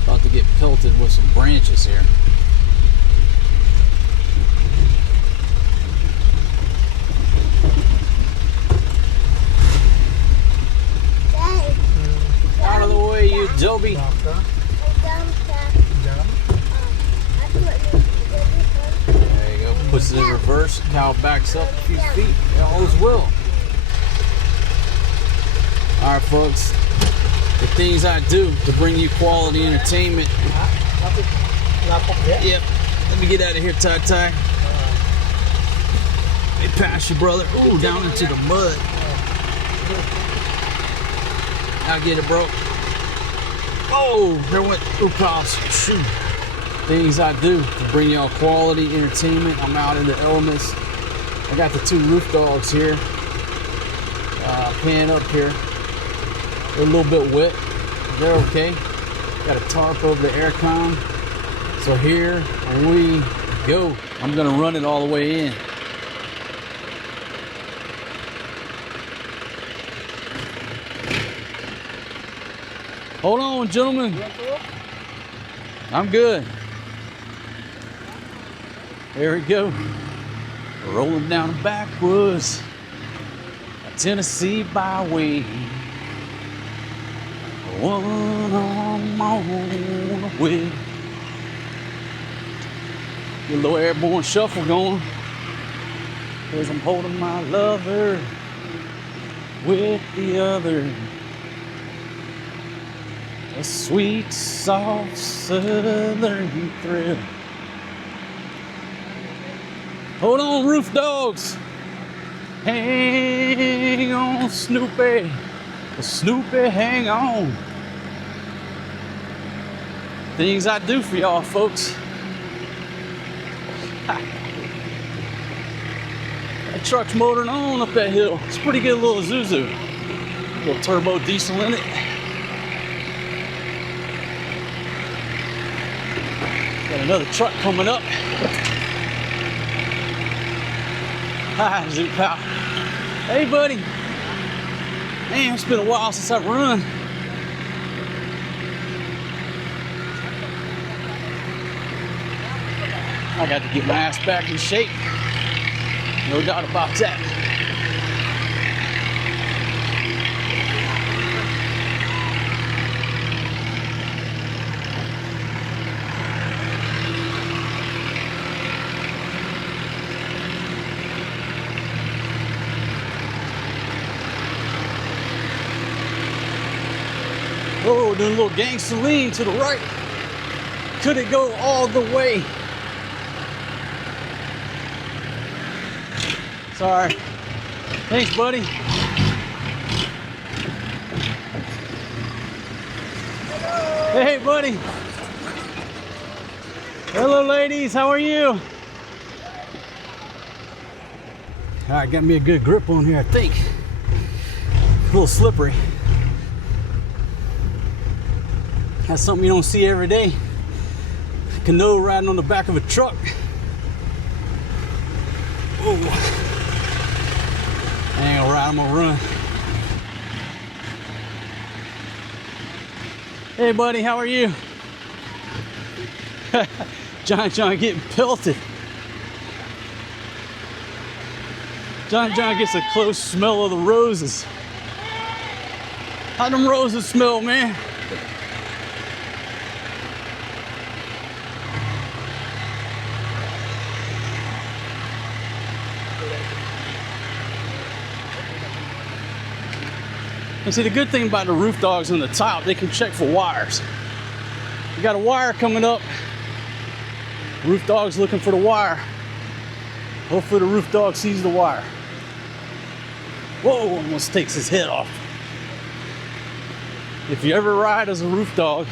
About to get pelted with some branches here. Out of the way, you Joby. There you go. Puts it in reverse. Cow backs up a few feet. All is well. All right, folks. The things I do to bring you quality entertainment. Yep. Let me get out of here, Ty Ty. Let me pass you, brother. Ooh, down into the mud. I'll get it, bro. Oh, there went across. Shoot. Things I do to bring y'all quality entertainment. I'm out in the elements. I got the two roof dogs here. Pan up here. They're a little bit wet. They're okay. Got a tarp over the air con. So here we go. I'm gonna run it all the way in. Hold on, gentlemen. I'm good. There we go. Rolling down the backwoods. Tennessee byway. One on my way. Get a little airborne shuffle going. Cause I'm holding my lover with the other. A sweet, soft, southern thrill. Hold on, roof dogs. Hang on, Snoopy. Snoopy, hang on. Things I do for y'all, folks. That truck's motoring on up that hill. It's pretty good little Zuzu. Little turbo diesel in it. Got another truck coming up. Hi, Zoot Pal. Hey, buddy. Man, it's been a while since I've run. I got to get my ass back in shape. No doubt about that. Oh, doing a little gangster lean to the right. Could it go all the way? Sorry. Thanks, buddy. Hey, buddy. Hello, ladies. How are you? All right, got me a good grip on here, I think. A little slippery. That's something you don't see every day. Canoe riding on the back of a truck. Ooh. I ain't gonna ride, I'm gonna run. Hey buddy, how are you? John getting pelted. John gets a close smell of the roses. How them roses smell, man? And see, the good thing about the roof dogs on the top, they can check for wires. You got a wire coming up. Roof dog's looking for the wire. Hopefully the roof dog sees the wire. Whoa, almost takes his head off. If you ever ride as a roof dog,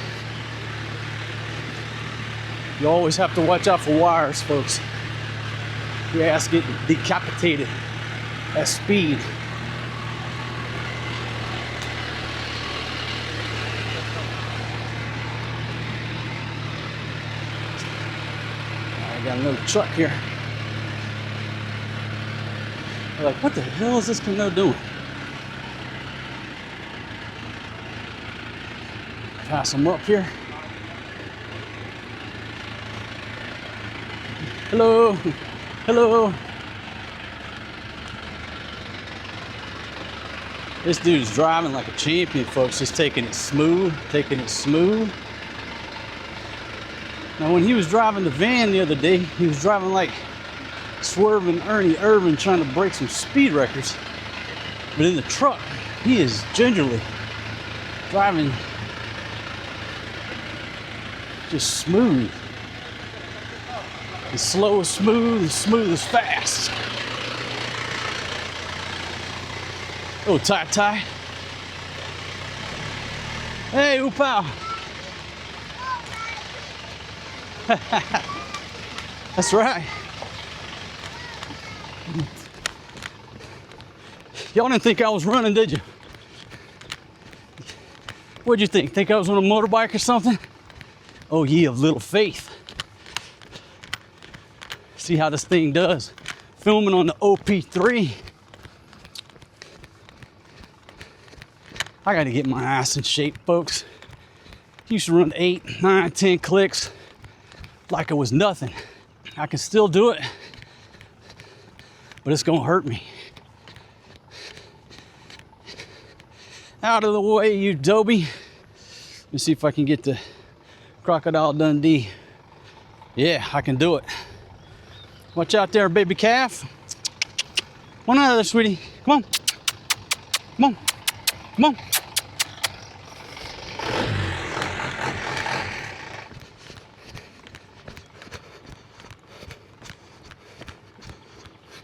you always have to watch out for wires, folks. Your ass get decapitated at speed. got another truck here. They're like, what the hell is this canoe doing? Pass them up here. Hello, hello. This dude's driving like a champion, folks. Just taking it smooth, taking it smooth. Now, when he was driving the van the other day, he was driving like swerving Ernie Irvin, trying to break some speed records. But in the truck, he is gingerly driving just smooth. As slow as smooth as fast. Oh, Tai. Hey, Upao. That's right. Y'all didn't think I was running, did you? What'd you think? Think I was on a motorbike or something? Oh, ye of little faith. See how this thing does. Filming on the OP3. I gotta get my ass in shape, folks. Used to run 8, 9, 10 clicks like it was nothing. I can still do it, but it's gonna hurt me. Out of the way, you Dobie. Let me see if I can get the Crocodile Dundee. Yeah, I can do it. Watch out there, baby calf. Come on out of there, sweetie. Come on. Come on. Come on.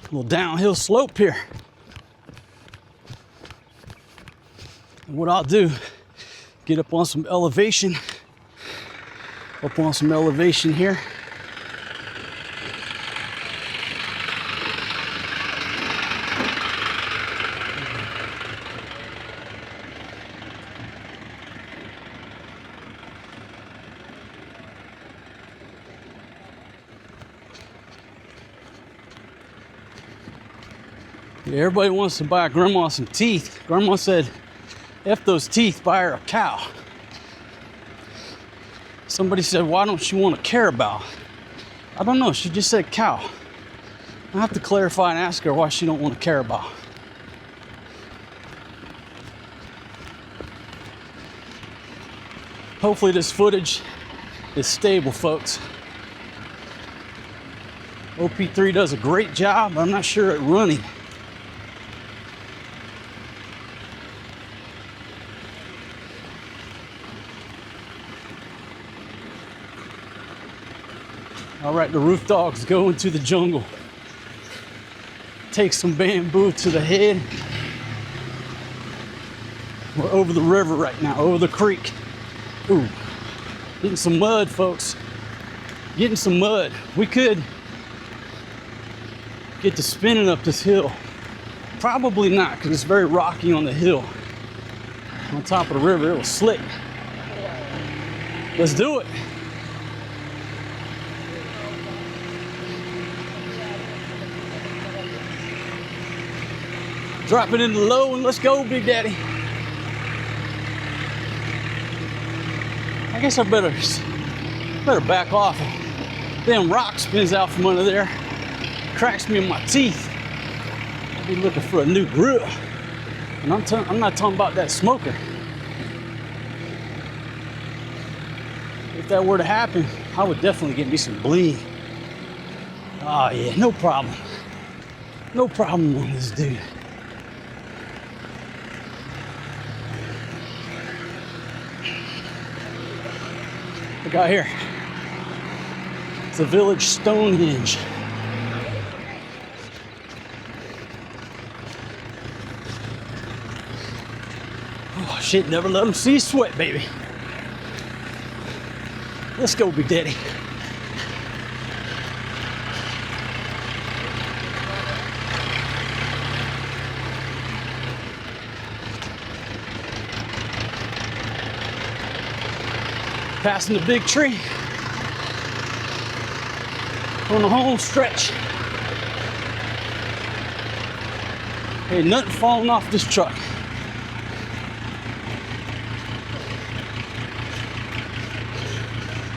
A little downhill slope here. And what I'll do, get up on some elevation. Up on some elevation here. Yeah, everybody wants to buy Grandma some teeth. Grandma said, F those teeth, buy her a cow. Somebody said, why don't you want a Carabao? I don't know, she just said cow. I have to clarify and ask her why she don't want a Carabao. Hopefully this footage is stable, folks. OP3 does a great job, but I'm not sure at running. All right, the roof dogs go into the jungle. Take some bamboo to the head. We're over the river right now, over the creek. Ooh, getting some mud, folks. Getting some mud. We could get to spinning up this hill. Probably not, because it's very rocky on the hill. On top of the river, it was slick. Let's do it. Drop it into low and let's go, Big Daddy. I guess I better back off. Damn rock spins out from under there. Cracks me in my teeth. I'll be looking for a new grill. And I'm not talking about that smoker. If that were to happen, I would definitely get me some bling. Oh yeah, no problem. No problem on this dude. Look out here. It's a village Stonehenge. Oh shit, never let them see you sweat, baby. Let's go, Big Daddy. Passing the big tree. on the home stretch. Ain't nothing falling off this truck.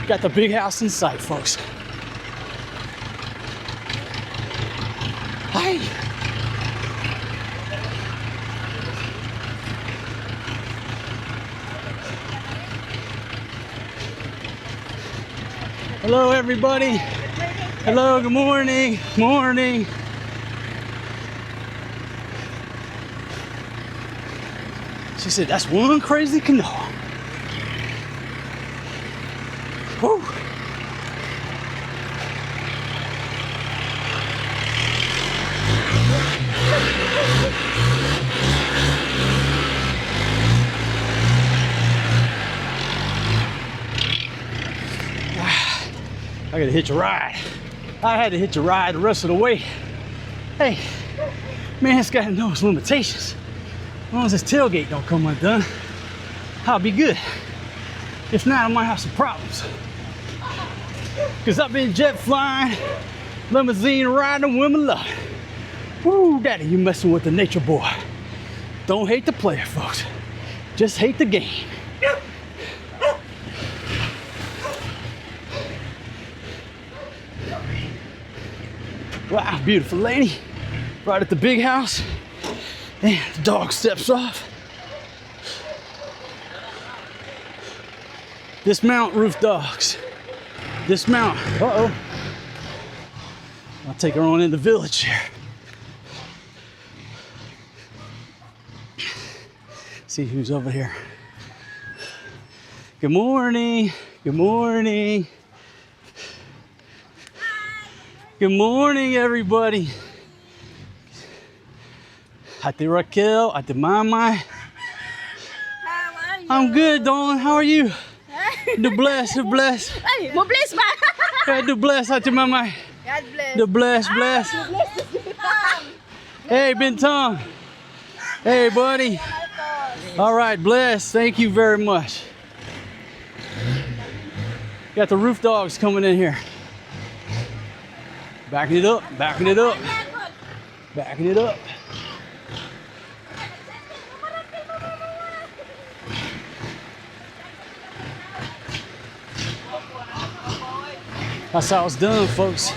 Got the big house in sight, folks. Hi. Hello, everybody. Hello, good morning. Morning. She said, that's one crazy canoe. Whew. I gotta hitch a ride. I had to hitch a ride the rest of the way. Hey, man, it's got to know its limitations. As long as this tailgate don't come undone, I'll be good. If not, I might have some problems. Cause I've been jet flying, limousine riding, women love it. Woo, daddy, you messing with the nature boy. Don't hate the player, folks. Just hate the game. Wow, beautiful lady. Right at the big house. And the dog steps off. Dismount, roof dogs. Dismount. Uh-oh. I'll take her on in the village here. See who's over here. Good morning. Good morning. Good morning, everybody. Ate Raquel, Ate Mama. How are you? I'm good, darling. How are you? The bless, the bless. Ay, mo bless ba? Yeah, the bless, Ate Mama. God bless. The bless, bless. Hey, Bintang. Hey, buddy. All right, bless. Thank you very much. Got the roof dogs coming in here. Backing it up, backing it up, backing it up. That's how it's done, folks.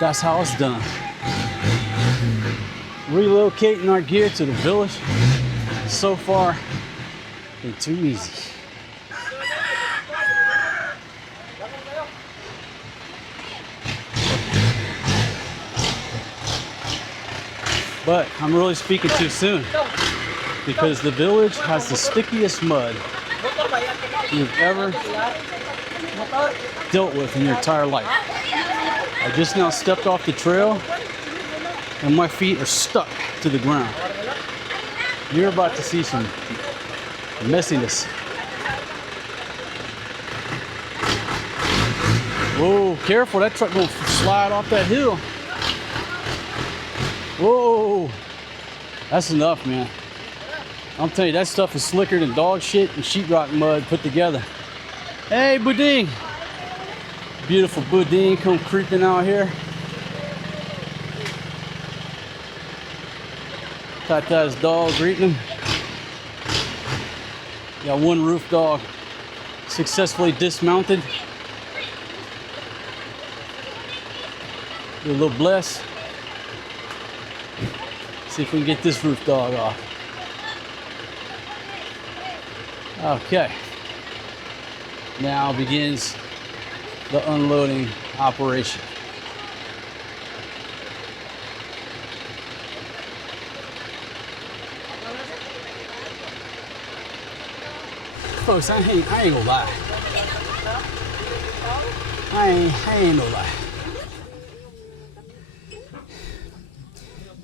That's how it's done. Relocating our gear to the village. So far, been too easy. But I'm really speaking too soon because the village has the stickiest mud you've ever dealt with in your entire life. I just now stepped off the trail and my feet are stuck to the ground. You're about to see some messiness. Whoa, careful, that truck gonna slide off that hill. Whoa, that's enough, man. I'm telling you, that stuff is slicker than dog shit and sheetrock mud put together. Hey, Boudin. Beautiful Boudin come creeping out here. Tata's dog greeting him. Got one roof dog successfully dismounted. Do a little bless. See if we can get this roof dog off. Okay. Now begins the unloading operation. Folks, I ain't gonna lie. I ain't gonna lie.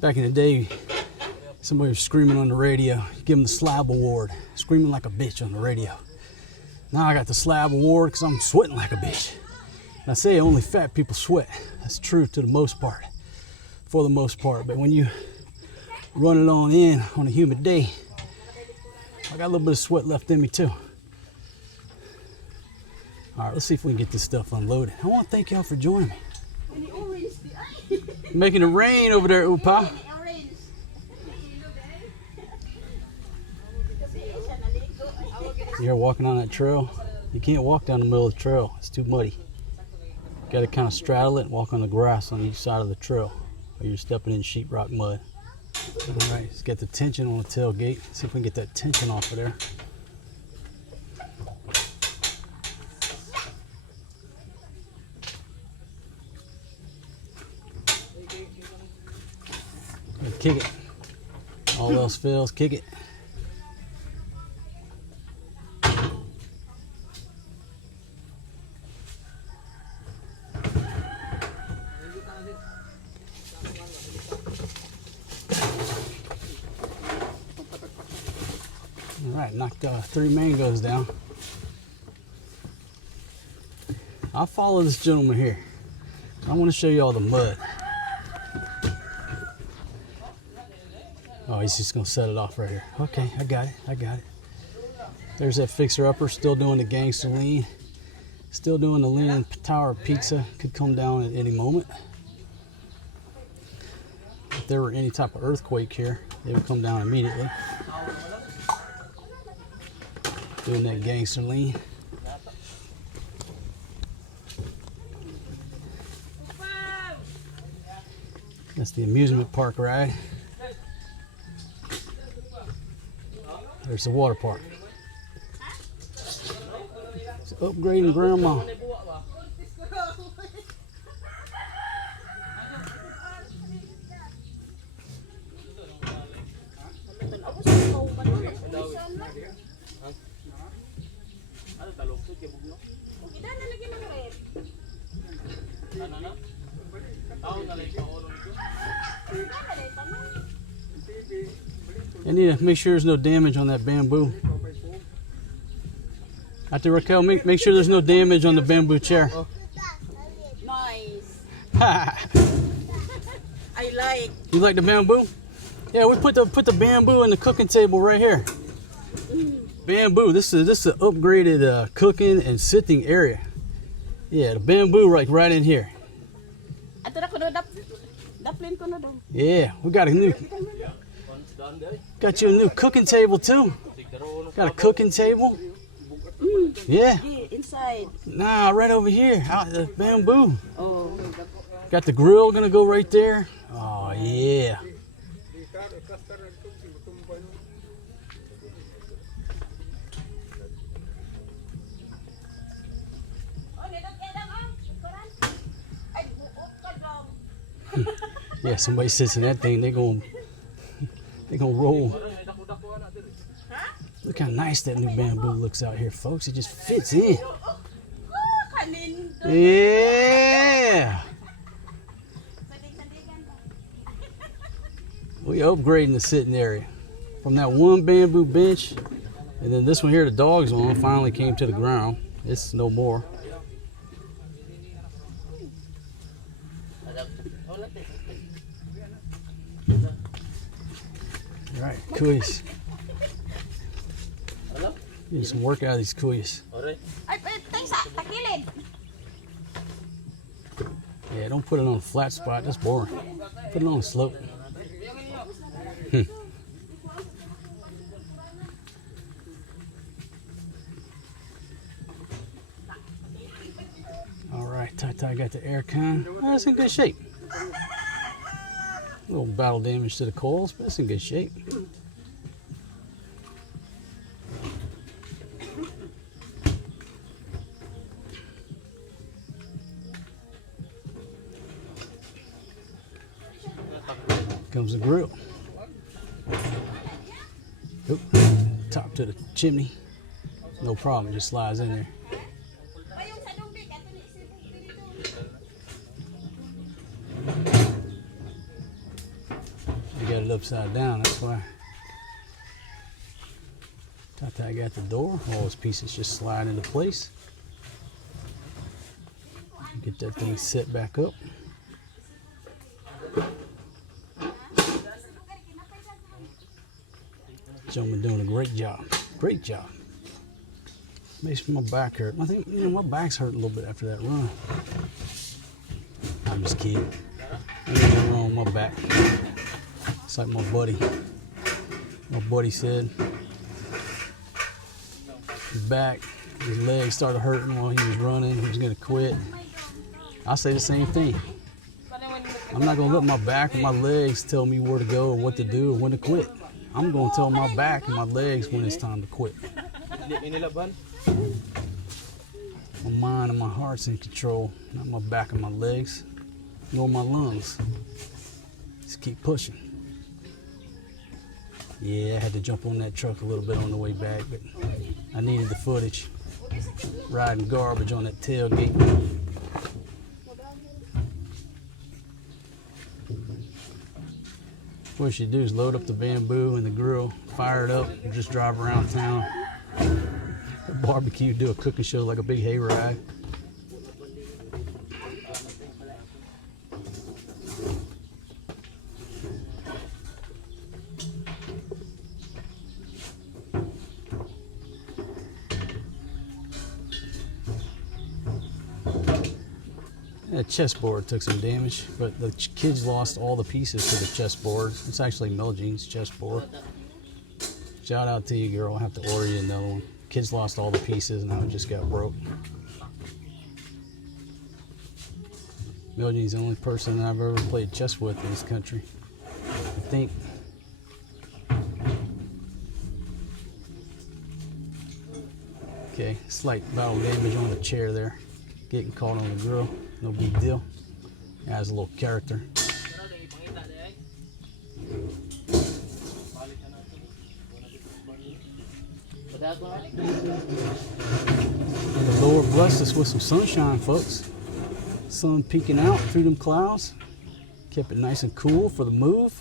Back in the day, somebody was screaming on the radio, give them the slab award, screaming like a bitch on the radio. Now I got the slab award because I'm sweating like a bitch. And I say only fat people sweat. That's true to the most part, for the most part. But when you run it on in on a humid day, I got a little bit of sweat left in me too. All right, let's see if we can get this stuff unloaded. I want to thank y'all for joining me. Making it rain over there, Upa. You're walking on that trail. You can't walk down the middle of the trail. It's too muddy. You got to kind of straddle it and walk on the grass on each side of the trail, or you're stepping in sheetrock mud. All right, let's get the tension on the tailgate. See if we can get that tension off of there. And kick it. All else fails, kick it. All right, knocked 3 mangoes down. I'll follow this gentleman here. I want to show you all the mud. Oh, he's just gonna set it off right here. Okay, I got it. There's that fixer-upper, still doing the gangster lean. Still doing the lean tower pizza. Could come down at any moment. If there were any type of earthquake here, it would come down immediately. Doing that gangster lean. That's the amusement park ride. There's the water park. It's upgrading grandma. I need to make sure there's no damage on that bamboo. Ate Raquel, make sure there's no damage on the bamboo chair. Nice. I like. You like the bamboo? Yeah, we put the bamboo in the cooking table right here. Bamboo. This is an upgraded cooking and sitting area. Yeah, the bamboo right in here. Yeah, we got you a new cooking table too. Got a cooking table. Yeah. Inside. Nah, right over here, out the bamboo. Oh. Got the grill gonna go right there. Oh yeah. Yeah, somebody sits in that thing, they gonna roll. Look how nice that new bamboo looks out here, folks. It just fits in. Yeah. We upgrading the sitting area from that one bamboo bench, and then this one here the dog's on finally came to the ground. It's no more. All right, kuyas. Get some work out of these kuyas. Yeah, don't put it on a flat spot. That's boring. Put it on a slope. All right, Tata got the air con. Oh, it's in good shape. A little battle damage to the coils, but it's in good shape. Comes the grill. Oop, top to the chimney. No problem, just slides in there. You got it upside down, that's why. Tata got the door. All those pieces just slide into place. Get that thing set back up. Gentleman doing a great job. Great job. Makes my back hurt. I think my back's hurt a little bit after that run. I I'm just kidding. Anything wrong with my back. It's like my buddy said. His back, his legs started hurting while he was running. He was gonna quit. I say the same thing. I'm not gonna let my back and my legs tell me where to go or what to do or when to quit. I'm gonna tell my back and my legs when it's time to quit. My mind and my heart's in control, not my back and my legs, nor my lungs. Just keep pushing. Yeah, I had to jump on that truck a little bit on the way back, but I needed the footage. Riding garbage on that tailgate. What you should do is load up the bamboo and the grill, fire it up, and just drive around town. Barbecue, do a cooking show like a big hayride. That chessboard took some damage, but the kids lost all the pieces to the chessboard. It's actually Meljean's chessboard. Shout out to you, girl. I'll have to order you another one. Kids lost all the pieces and now it just got broke. Meljean's the only person I've ever played chess with in this country, I think. Okay, slight battle damage on the chair there. Getting caught on the grill, no big deal. It has a little character. And the Lord blessed us with some sunshine, folks. Sun peeking out through them clouds. Kept it nice and cool for the move.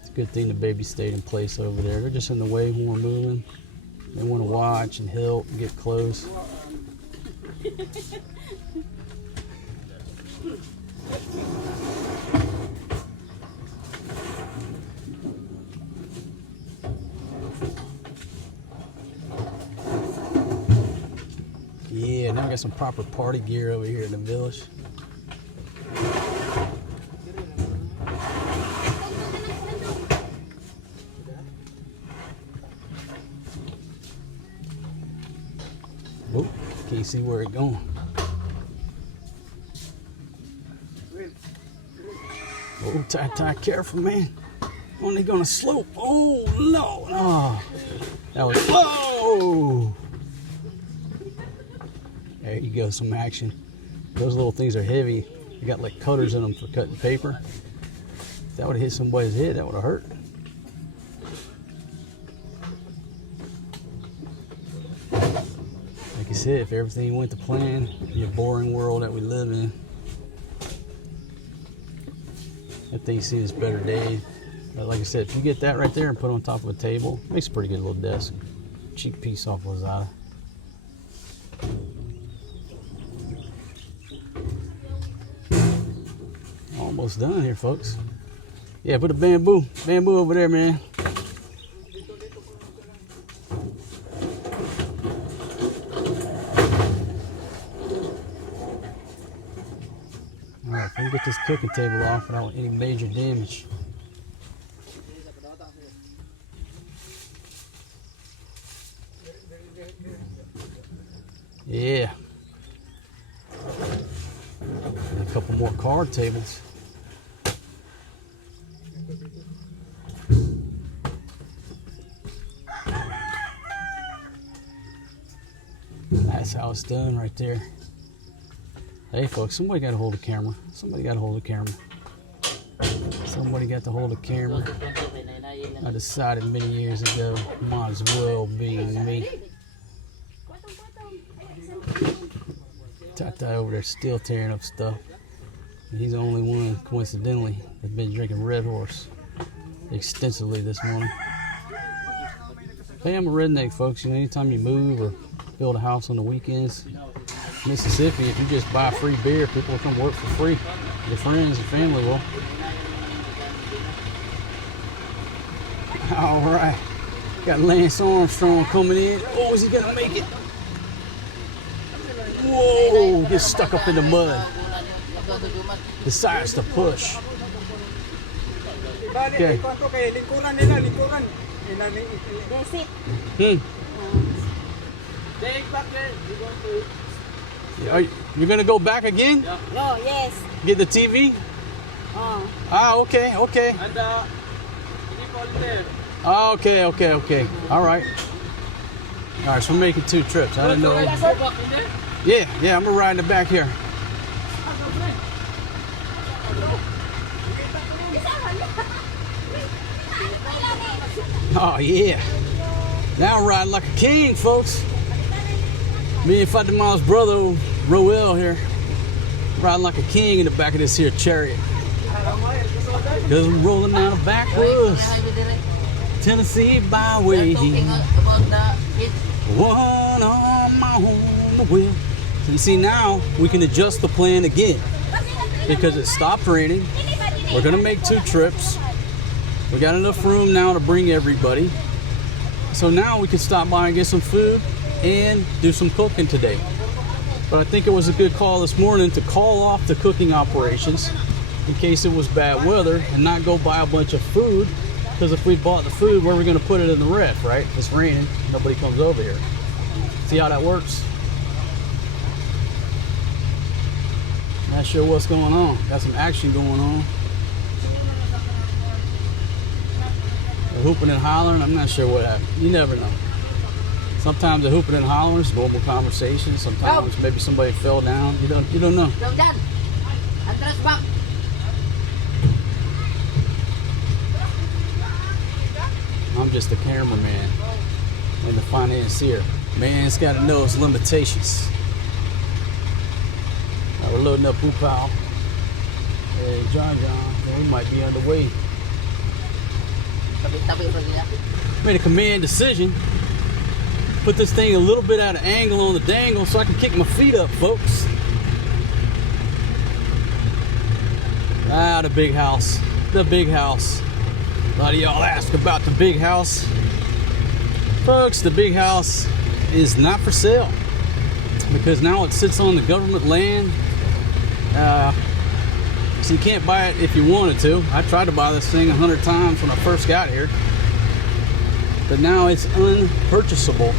It's a good thing the baby stayed in place over there. They're just in the way when we're moving. They want to watch and help and get close. Yeah, now I got some proper party gear over here in the village. Oh, can't see where it's going. Oh, Ty, careful, man. Only gonna slope. Oh, no. Oh, that was, whoa. There you go, some action. Those little things are heavy. They got like cutters in them for cutting paper. If that would have hit somebody's head, that would have hurt. Like I said, if everything went to plan in the boring world that we live in, that thing's seen its better days. But like I said, if you get that right there and put it on top of a table, it makes a pretty good little desk. Cheap piece off Lazada. Almost done here, folks. Yeah, put a bamboo over there, man. All right, if we can get this cooking table off without any major damage. Yeah. And a couple more card tables. That's how it's done right there. Hey folks, somebody got to hold the camera. Somebody got to hold the camera. Somebody got to hold the camera. I decided many years ago, might as well be me. Tata over there still tearing up stuff. And he's the only one, coincidentally, that's been drinking Red Horse extensively this morning. Hey, I'm a redneck, folks. You know, anytime you move or build a house on the weekends, Mississippi, if you just buy free beer, people will come work for free. Your friends and family will. All right. Got Lance Armstrong coming in. Oh, is he gonna make it? Whoa, gets stuck up in the mud. Decides to push. Okay. That's it. Take back there. You're going to... You're gonna go back again? Oh, yes. Get the TV? Oh. Ah, okay. And can you call it there? Okay. All right. So we're making 2 trips. I didn't know. Yeah, I'm gonna ride in the back here. Oh yeah. Now I'm riding like a king, folks. Me and Fatima's brother, Roel here, riding like a king in the back of this here chariot. Cause I'm rolling down the backwoods. Tennessee byway. One on my own wheel. And see, now we can adjust the plan again because it stopped raining. We're gonna make 2 trips. We got enough room now to bring everybody. So now we can stop by and get some food and do some cooking today. But I think it was a good call this morning to call off the cooking operations in case it was bad weather and not go buy a bunch of food. Because if we bought the food, where are we going to put it in the ref, right? It's raining, nobody comes over here. See how that works? Not sure what's going on. Got some action going on. They're hooping and hollering. I'm not sure what happened. You never know. Sometimes the hooping and hollering is normal conversation. Sometimes maybe somebody fell down. You don't know. I'm just the cameraman and the financier. Man's got to know his limitations. We're loading up Poopal. Hey, John, we might be underway. Made a command decision. Put this thing a little bit out of angle on the dangle so I can kick my feet up, folks. Ah, the big house. The big house. A lot of y'all ask about the big house. Folks, the big house is not for sale because now it sits on the government land. So you can't buy it if you wanted to. I tried to buy this thing 100 times when I first got here, but now it's unpurchasable.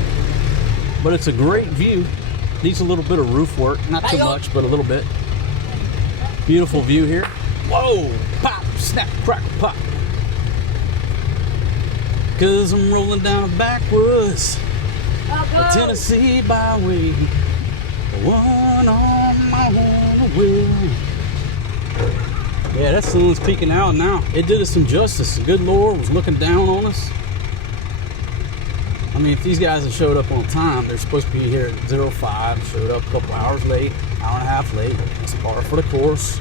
But it's a great view. Needs a little bit of roof work, not too much, but a little bit. Beautiful view here. Whoa! Pop! Snap! Crackle! Pop! Cause I'm rolling down backwoods, the Tennessee byway, one on my own wheel. Yeah, that sun's peeking out now. It did us some justice. The good Lord was looking down on us. I mean, if these guys had showed up on time, they're supposed to be here at 05, showed up a couple hours late, hour and a half late. That's par for the course.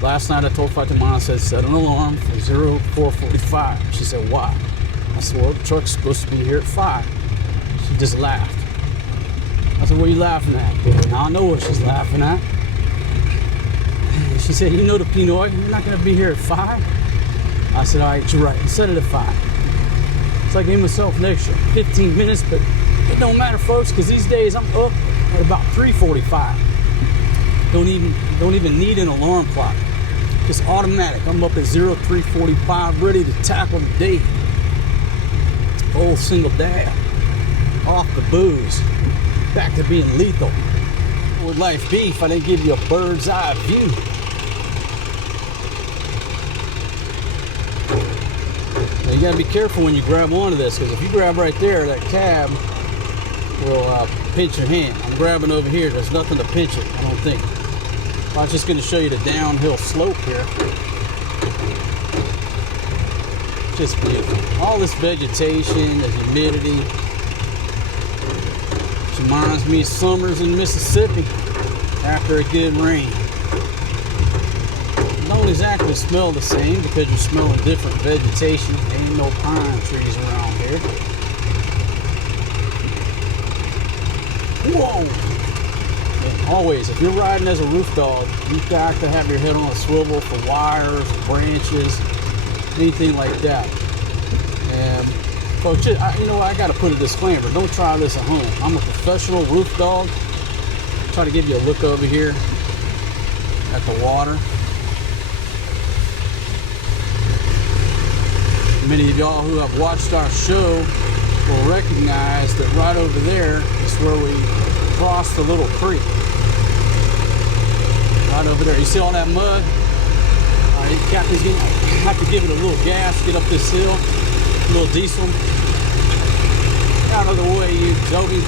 Last night I told Fatima, I said, set an alarm for 04:45. She said, why? I said, well, the truck's supposed to be here at 5. She just laughed. I said, what are you laughing at? Now I know what she's laughing at. She said, you know the Pinoy, you're not going to be here at 5? I said, all right, you're right. Set it at 5. So I gave myself an extra 15 minutes, but it don't matter, folks, because these days I'm up at about 3:45. Don't even need an alarm clock. Just automatic. I'm up at 03:45, ready to tackle the day. Old single dad, off the booze, back to being lethal. What would life be if I didn't give you a bird's eye view? Now you gotta be careful when you grab onto this, because if you grab right there, that cab will pinch your hand. I'm grabbing over here, there's nothing to pinch it, I don't think. I'm just gonna show you the downhill slope here. Just beautiful. All this vegetation, the humidity. Which reminds me of summers in Mississippi after a good rain. Don't exactly smell the same because you're smelling different vegetation. There ain't no pine trees around here. Whoa! And always, if you're riding as a roof dog, you've got to have your head on a swivel for wires, branches, anything like that. And Folks, you know what? I got to put a disclaimer. Don't try this at home. I'm a professional roof dog. Try to give you a look over here at the water. Many of y'all who have watched our show will recognize that right over there is where we cross the little creek. Right over there. You see all that mud? Captain's gonna have to give it a little gas, get up this hill. A little diesel. Out of the way, you Toby.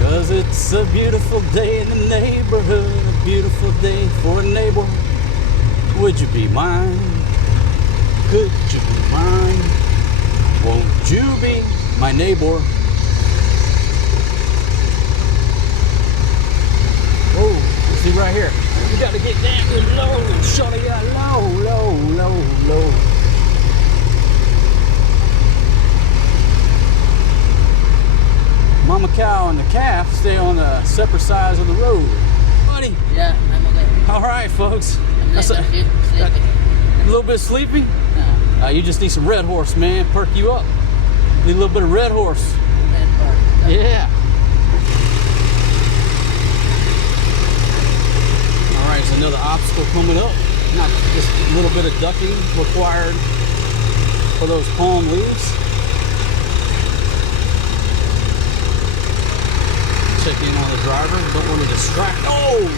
Cause it's a beautiful day in the neighborhood, a beautiful day for a neighbor. Would you be mine? Could you be mine? Won't you be my neighbor? Oh, see right here. You gotta get down good low. Shorty got low, low, low, low. Mama cow and the calf stay on the separate sides of the road. Buddy. Yeah, I'm okay. All right, folks. That's a little bit sleepy? No. You just need some Red Horse, man. Perk you up. Need a little bit of Red Horse. That part. Yeah. All right, there's another obstacle coming up. Not just a little bit of ducking required for those palm leaves. Check in on the driver. Don't want to distract. Oh,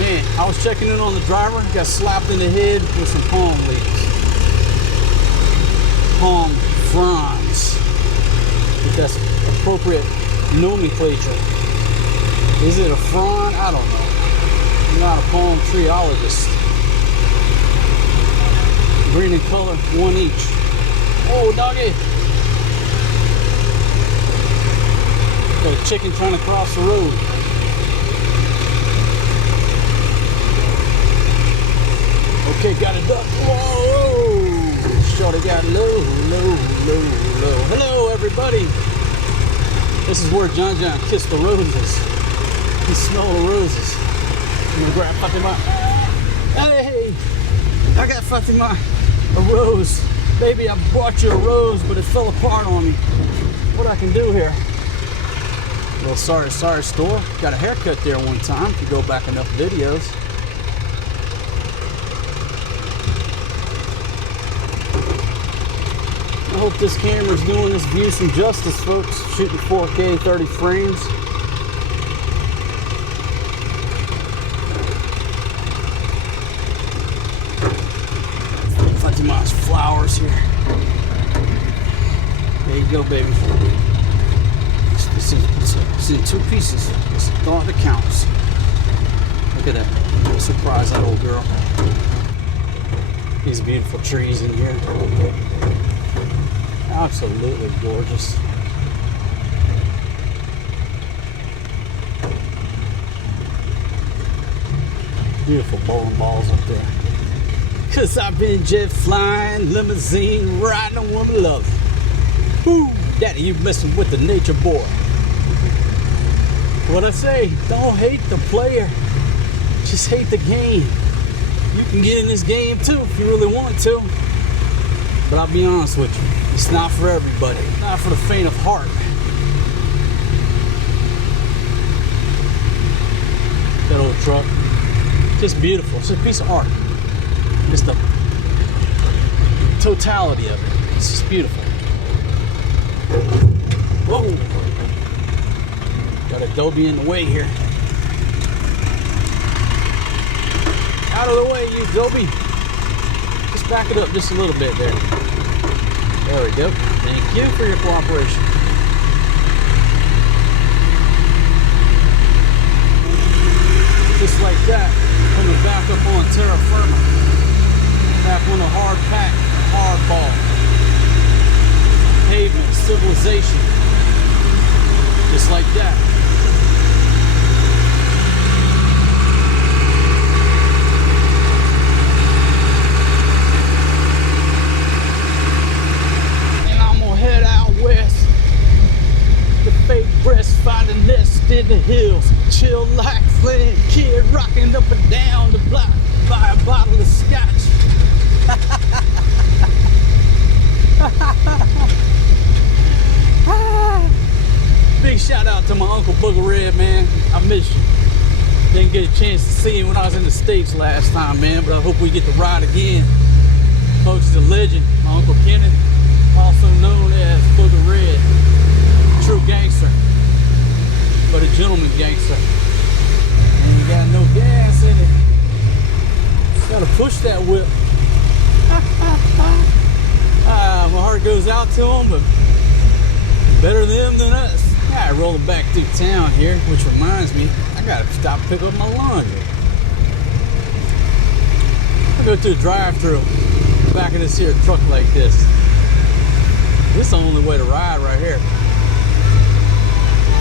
man, I was checking in on the driver. Got slapped in the head with some palm leaves. Palm fronds. If that's appropriate nomenclature. Is it a frond? I don't know. I'm not a palm treeologist. Green in color, one each. Oh, doggy. Got a chicken trying to cross the road. Okay, got a duck. Whoa! Shorty got low, low, low, low. Hello, everybody. This is where John kissed the roses. He smelled the roses. I'm gonna grab Fatima. Hey! I got Fatima a rose. Baby, I brought you a rose, but it fell apart on me. What I can do here? Well, sorry store. Got a haircut there one time if you go back enough videos. I hope this camera's doing this view some justice, folks. Shooting 4K, 30 frames. Fatima's flowers here. There you go, baby. It's in two pieces. It's the thought that counts. Look at that. Surprise that old girl. These beautiful trees in here. Absolutely gorgeous. Beautiful bowling balls up there. Cause I've been jet flying, limousine, riding a woman love. Woo! Daddy, you messing with the nature boy. What I say, don't hate the player, just hate the game. You can get in this game too if you really want to. But I'll be honest with you, it's not for everybody. Not for the faint of heart. That old truck, just beautiful. It's a piece of art. Just the totality of it. It's just beautiful. Whoa! Got Adobe in the way here. Out of the way, you Adobe. Just back it up just a little bit there. There we go. Thank you for your cooperation. Just like that, coming back up on terra firma. Back on a hard pack, hard ball. Pavement, civilization. Just like that. And I'm gonna head out west. The fake breast find a nest in the hills. Chill, lax. Flag kid rocking up and down the block, buy a bottle of scotch. Big shout out to my Uncle Booger Red, man. I miss you. Didn't get a chance to see him when I was in the States last time, man, but I hope we get to ride again. Folks, he's a legend. My Uncle Kenneth, also known as Booger Red. True gangster, but a gentleman gangster. And you got no gas in it. Gotta push that whip. My heart goes out to them, but better them than us. I rolling back through town here, which reminds me, I gotta stop and pick up my laundry. I go through a drive-through, back of this here truck like this. This is the only way to ride right here.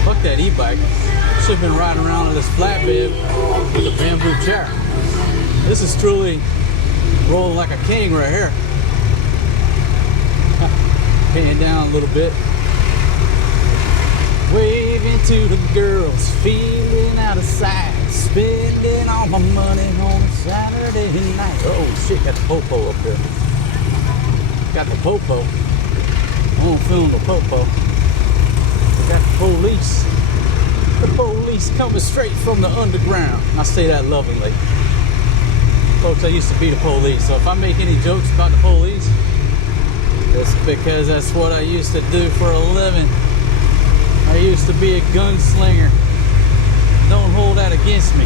Fuck that e-bike. Should have been riding around on this flatbed with a bamboo chair. This is truly rolling like a king right here. Paying down a little bit. Waving to the girls, feeling out of sight. Spending all my money on a Saturday night. Oh shit, got the popo up there. Got the popo. I won't film the popo. Got the police. The police coming straight from the underground. I say that lovingly. Folks, I used to be the police, so if I make any jokes about the police, it's because that's what I used to do for a living. I used to be a gunslinger. Don't hold that against me.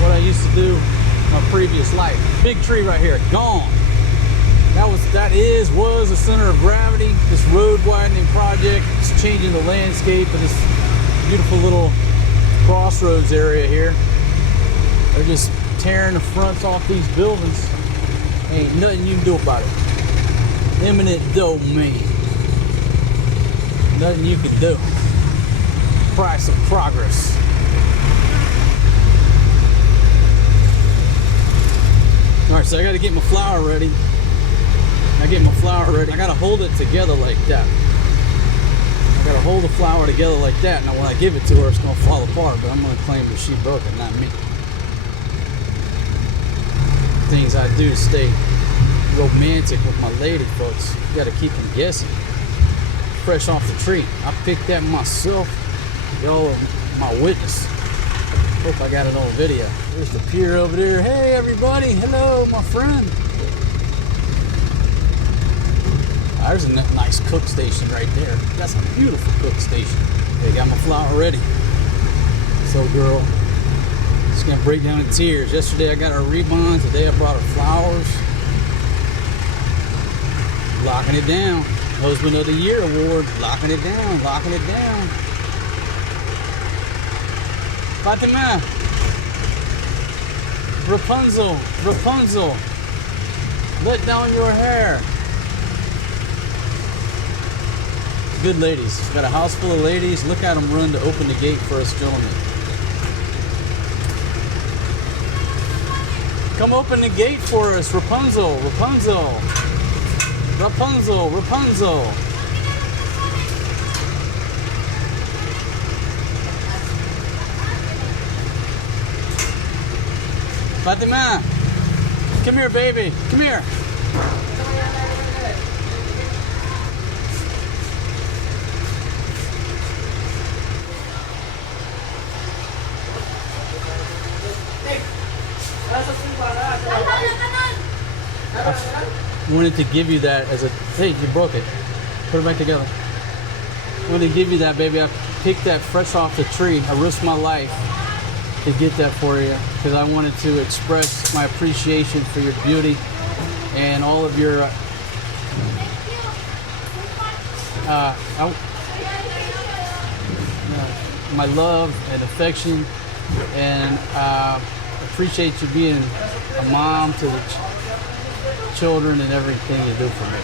What I used to do in my previous life. Big tree right here, gone. Was the center of gravity. This road widening project is changing the landscape of this beautiful little crossroads area here. They're just tearing the fronts off these buildings. Ain't nothing you can do about it. Eminent domain. Nothing you can do. Price of progress. Alright, so I gotta get my flour ready. I gotta hold it together like that. I gotta hold the flour together like that. Now when I give it to her, it's gonna fall apart, but I'm gonna claim that she broke it, not me. Things I do to stay romantic with my lady, folks. You gotta keep them guessing. Fresh off the tree. I picked that myself. Y'all are my witness. Hope I got it on video. There's the pier over there. Hey everybody, hello my friend. There's a nice cook station right there. That's a beautiful cook station. They got my flour ready. So girl, just gonna break down in tears. Yesterday I got her rebonds. Today I brought her flowers. Locking it down. Husband of the Year award. Locking it down, locking it down. Fatima. Rapunzel, Rapunzel. Let down your hair. Good ladies. Got a house full of ladies. Look at them run to open the gate for us gentlemen. Come open the gate for us, Rapunzel, Rapunzel. Rapunzel, Rapunzel. Fatima, come here, baby. Come here. I wanted to give you that as a, hey, you broke it. Put it back together. I wanted to give you that, baby. I picked that fresh off the tree. I risked my life to get that for you because I wanted to express my appreciation for your beauty and all of your my love and affection, and appreciate you being a mom to the children and everything you do for me.